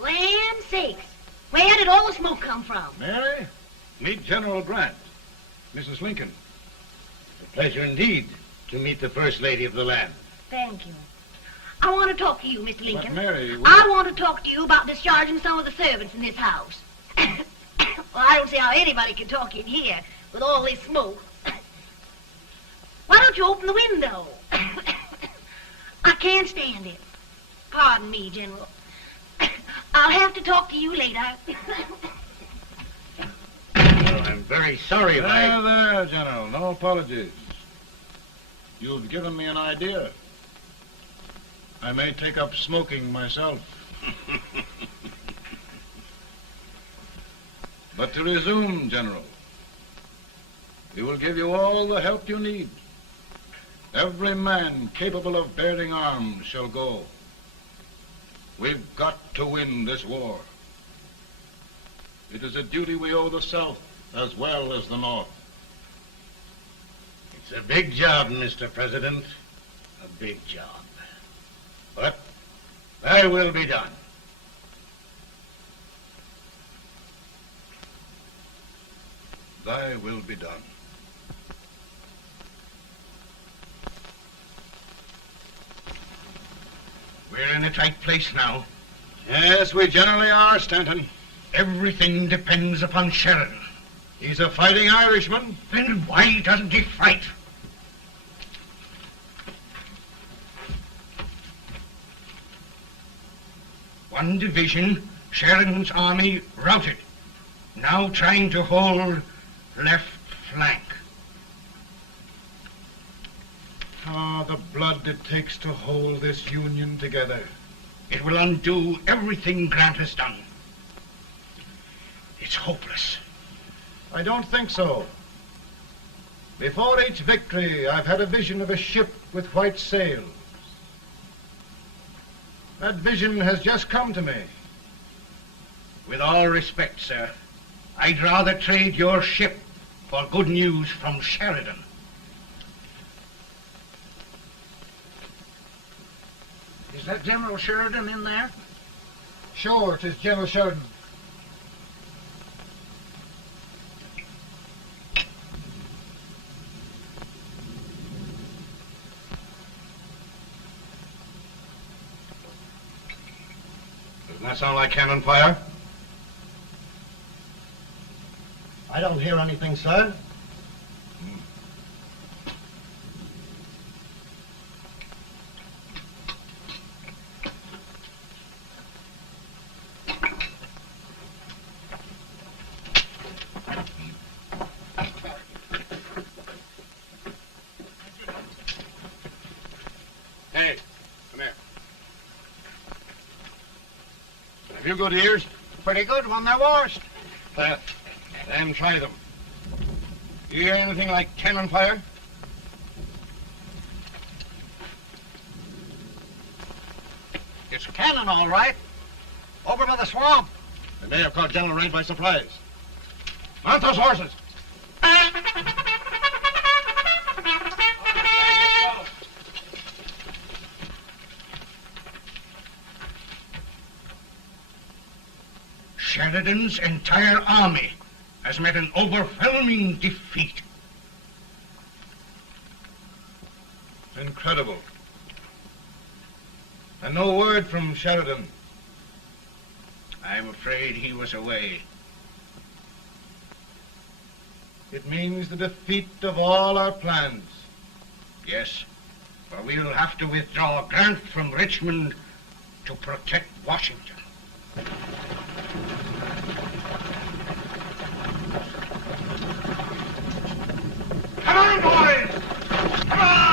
Land sakes, where did all the smoke come from? Mary, meet General Grant, Mrs. Lincoln. It's a pleasure indeed to meet the First Lady of the land. Thank you. I want to talk to you, Mr. Lincoln. But Mary, I want to talk to you about discharging some of the servants in this house. Well, I don't see how anybody can talk in here with all this smoke. Why don't you open the window? I can't stand it. Pardon me, General. I'll have to talk to you later. Well, I'm very sorry if I... There, General, no apologies. You've given me an idea. I may take up smoking myself. But to resume, General, we will give you all the help you need. Every man capable of bearing arms shall go. We've got to win this war. It is a duty we owe the South as well as the North. It's a big job, Mr. President. A big job. But thy will be done. Thy will be done. We're in a tight place now. Yes, we generally are, Stanton. Everything depends upon Sheridan. He's a fighting Irishman. Then why doesn't he fight? One division, Sheridan's army, routed. Now trying to hold left flank. Ah, the blood it takes to hold this Union together. It will undo everything Grant has done. It's hopeless. I don't think so. Before each victory, I've had a vision of a ship with white sails. That vision has just come to me. With all respect, sir, I'd rather trade your ship for good news from Sheridan. Is that General Sheridan in there? Sure, it is General Sheridan. Doesn't that sound like cannon fire? I don't hear anything, sir. Hey, come here. Have you good ears? Pretty good when they're washed. Then try them. You hear anything like cannon fire? It's cannon, all right. Over by the swamp. They may have caught General Range by surprise. Mount those horses! Sheridan's entire army has met an overwhelming defeat. Incredible. And no word from Sheridan. I'm afraid he was away. It means the defeat of all our plans. Yes, for we'll have to withdraw Grant from Richmond to protect Washington. Come on, boys! Come on!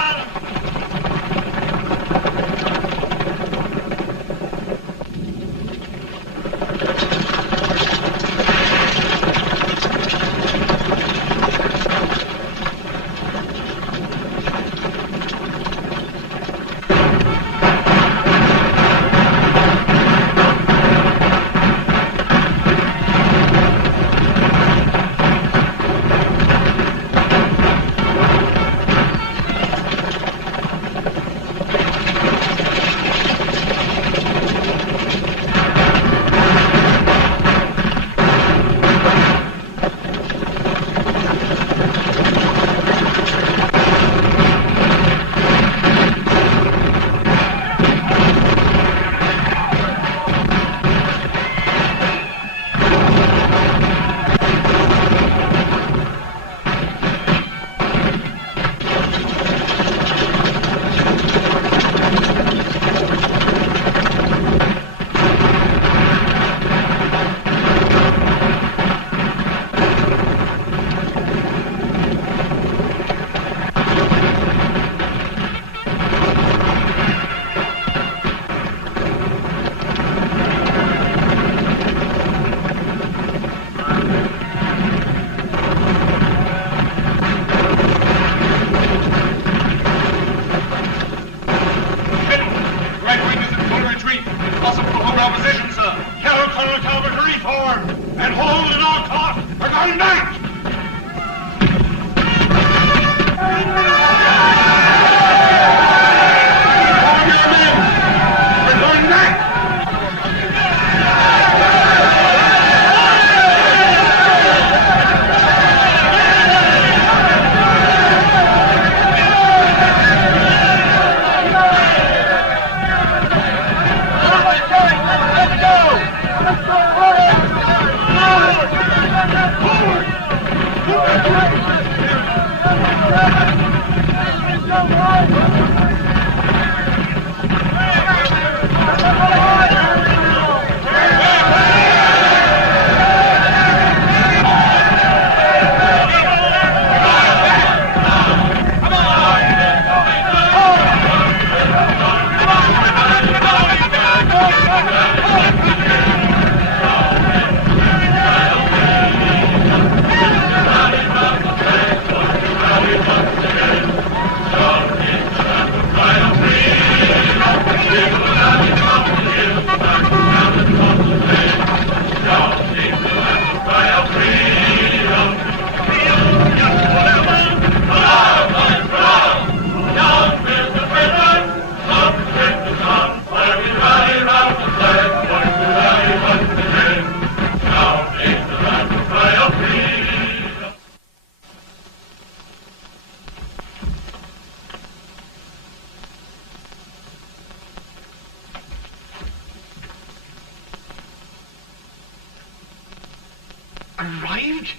arrived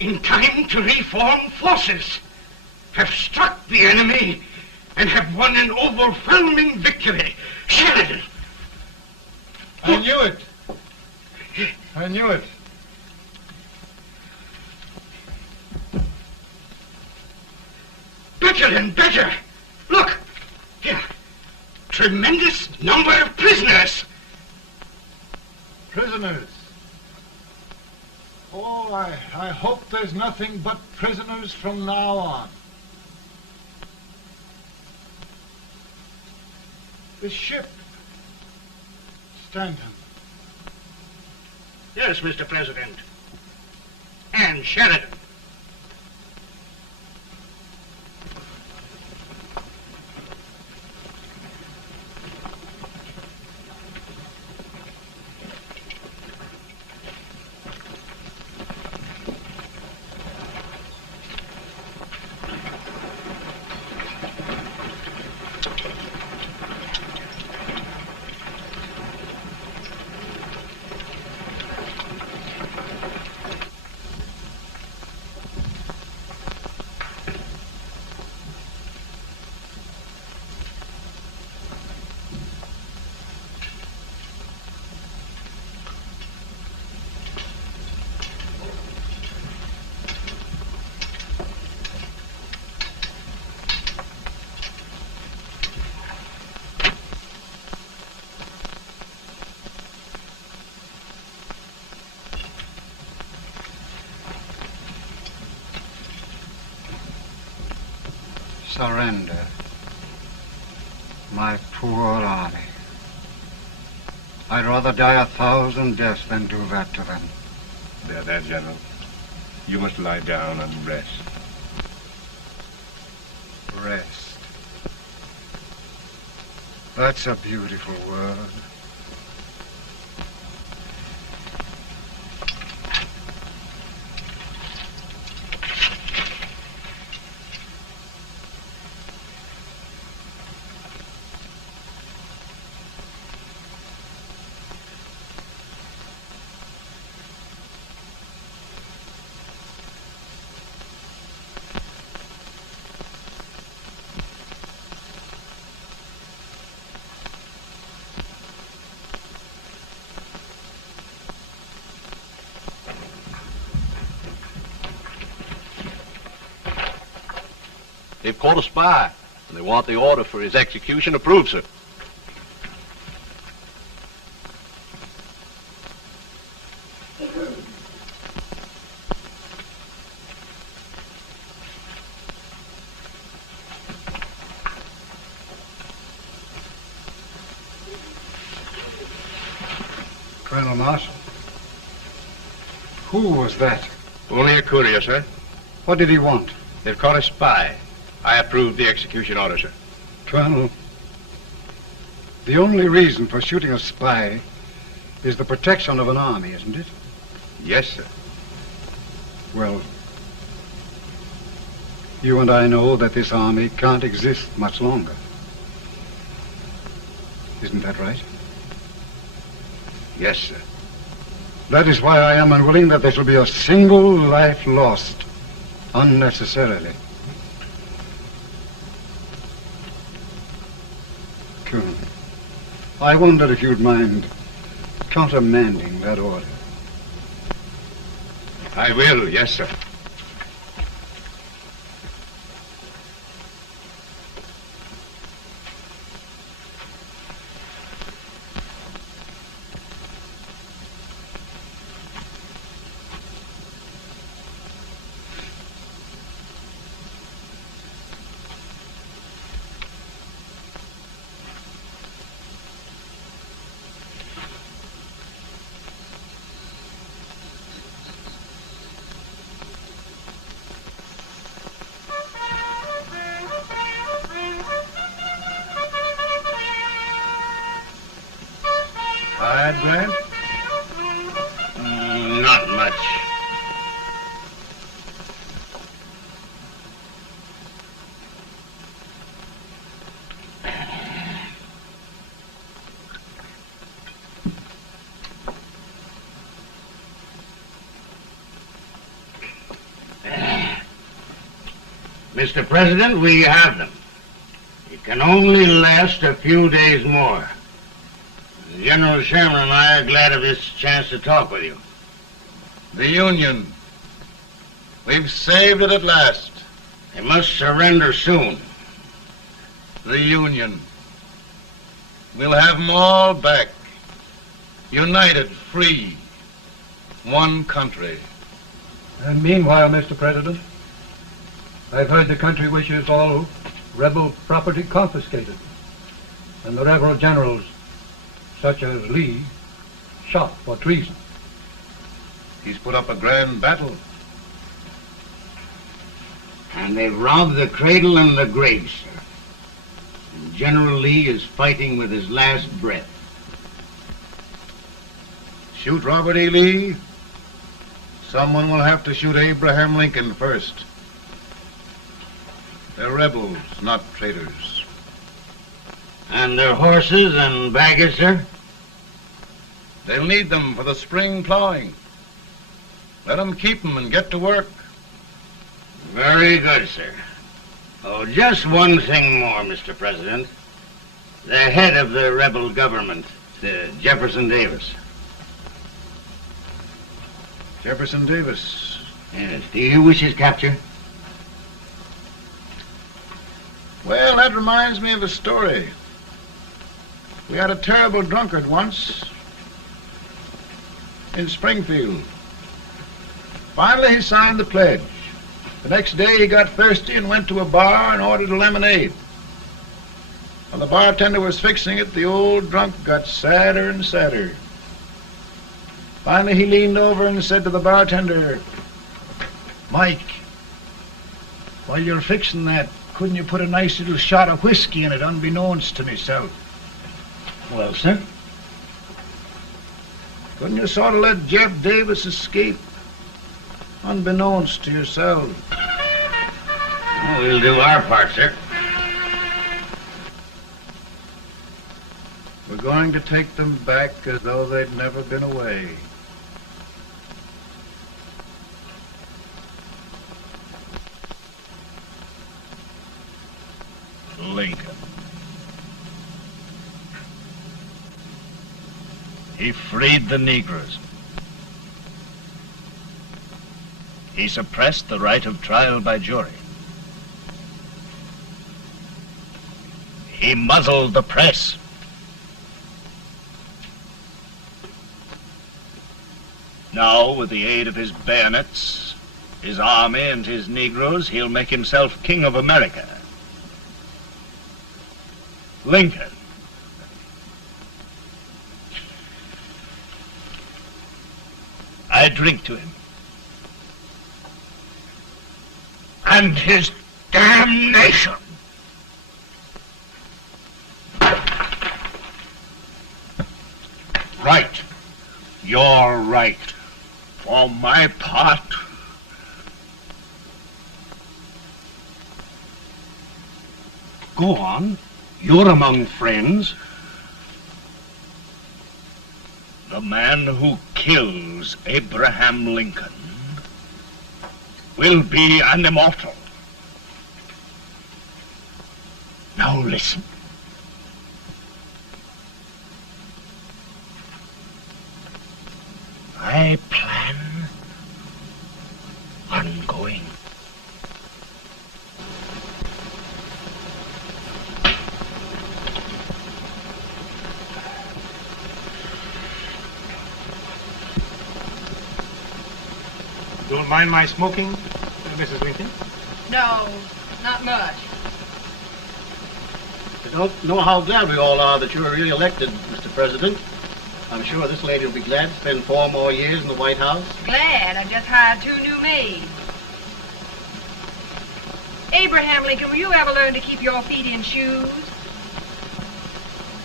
in time to reform forces, have struck the enemy, and have won an overwhelming victory. Sheridan! I knew it. I knew it. Better and better. Look, here. Tremendous number of prisoners. Prisoners. Oh, I hope there's nothing but prisoners from now on. The ship. Stanton. Yes, Mr. President. And Sheridan. Surrender, my poor army. I'd rather die 1,000 deaths than do that to them. There, General. You must lie down and rest. Rest. That's a beautiful word. They've caught a spy, and they want the order for his execution approved, sir. Colonel Marshall, who was that? Only a courier, sir. What did he want? They've caught a spy. I approved the execution order, sir. Colonel, the only reason for shooting a spy is the protection of an army, isn't it? Yes, sir. Well, you and I know that this army can't exist much longer. Isn't that right? Yes, sir. That is why I am unwilling that there shall be a single life lost unnecessarily. Colonel, I wondered if you'd mind countermanding that order. I will, yes, sir. Tired, Grant? Not much. Mr. President, we have them. It can only last a few days more. General Sherman and I are glad of this chance to talk with you. The Union. We've saved it at last. They must surrender soon. The Union. We'll have them all back. United, free. One country. And meanwhile, Mr. President, I've heard the country wishes all rebel property confiscated, and the rebel generals, such as Lee, shot for treason. He's put up a grand battle. And they've robbed the cradle and the grave, sir. And General Lee is fighting with his last breath. Shoot Robert E. Lee? Someone will have to shoot Abraham Lincoln first. They're rebels, not traitors. And their horses and baggage, sir? They'll need them for the spring plowing. Let them keep them and get to work. Very good, sir. Oh, just one thing more, Mr. President. The head of the rebel government, Jefferson Davis. Jefferson Davis. Yes. Do you wish his capture? Well, that reminds me of a story. We had a terrible drunkard once in Springfield. Finally, he signed the pledge. The next day, he got thirsty and went to a bar and ordered a lemonade. While the bartender was fixing it, the old drunk got sadder and sadder. Finally, he leaned over and said to the bartender, "Mike, while you're fixing that, couldn't you put a nice little shot of whiskey in it, unbeknownst to myself?" Well, sir? Couldn't you sort of let Jeff Davis escape, unbeknownst to yourself? Well, we'll do our part, sir. We're going to take them back as though they'd never been away. Lincoln. He freed the Negroes. He suppressed the right of trial by jury. He muzzled the press. Now, with the aid of his bayonets, his army, and his Negroes, he'll make himself king of America. Lincoln. I drink to him. And his damnation. Right. You're right. For my part, Go on. You're among friends. the man who kills Abraham Lincoln will be an immortal. Now listen. I plan on going. Don't mind my smoking, Mrs. Lincoln? No, not much. I don't know how glad we all are that you're re-elected, Mr. President. I'm sure this lady will be glad to spend 4 more years in the White House. Glad I just hired 2 new maids. Abraham Lincoln, will you ever learn to keep your feet in shoes?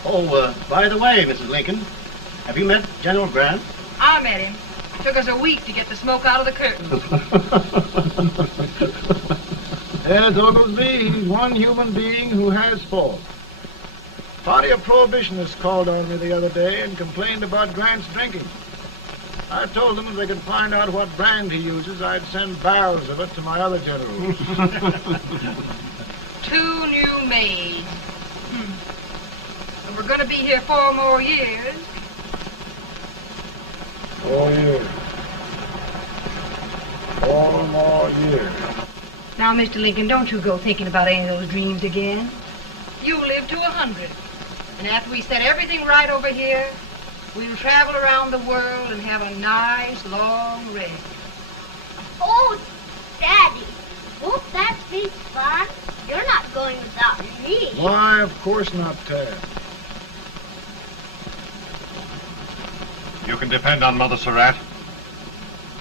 Oh, by the way, Mrs. Lincoln, have you met General Grant? I met him. Took us a week to get the smoke out of the curtains. Yes, Oglesby, he's one human being who has faults. Party of Prohibitionists called on me the other day and complained about Grant's drinking. I told them if they could find out what brand he uses, I'd send barrels of it to my other generals. 2 new maids. And we're going to be here 4 more years. 4 years. 4 more years. Now, Mr. Lincoln, don't you go thinking about any of those dreams again. You live to 100. And after we set everything right over here, we'll travel around the world and have a nice, long rest. Oh, Daddy, won't that be fun? You're not going without me. Why, of course not, Tad. You can depend on Mother Surratt.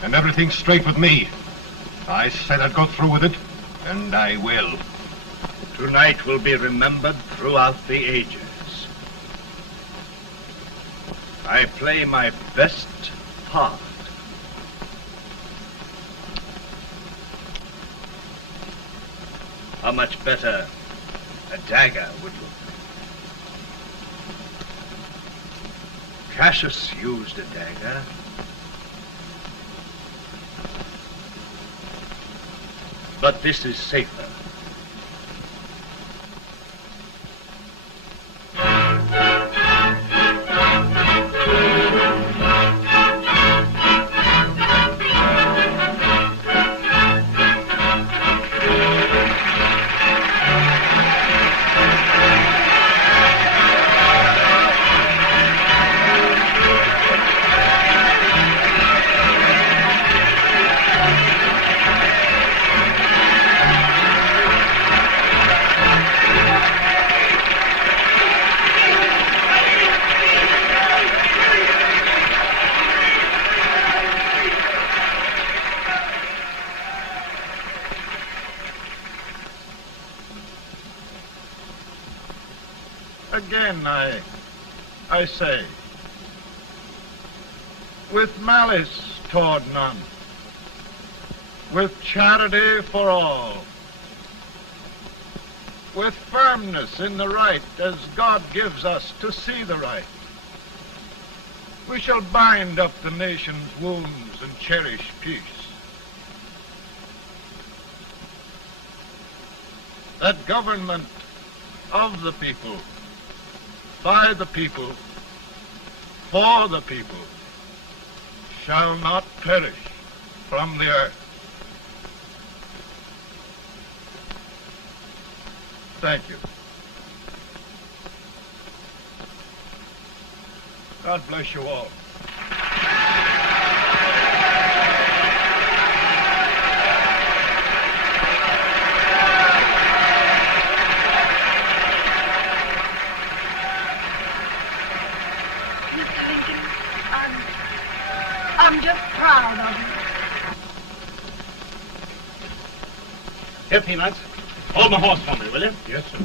And everything's straight with me. I said I'd go through with it, and I will. Tonight will be remembered throughout the ages. I play my best part. How much better a dagger would look? Cassius used a dagger. But this is safer. Again, I say, with malice toward none, with charity for all, with firmness in the right as God gives us to see the right, we shall bind up the nation's wounds and cherish peace. That government of the people, by the people, for the people, shall not perish from the earth. Thank you. God bless you all. I'm just proud of you. Here, Peanuts. Hold my horse for me, will you? Yes, sir.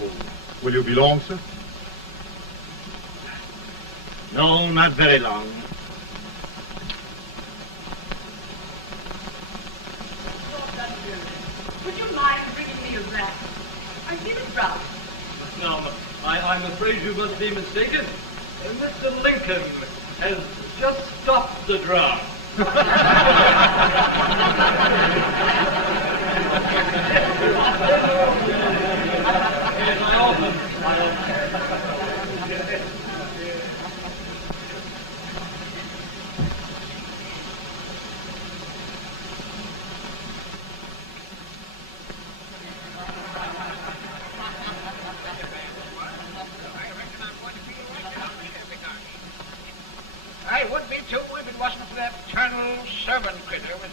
Oh, will you be long, sir? No, not very long. Would you mind bringing me a wrap? I feel it brown. No, I'm afraid you must be mistaken. Mr. Lincoln has just stopped the draft. I would be too. We've been watching for that Colonel servant critter with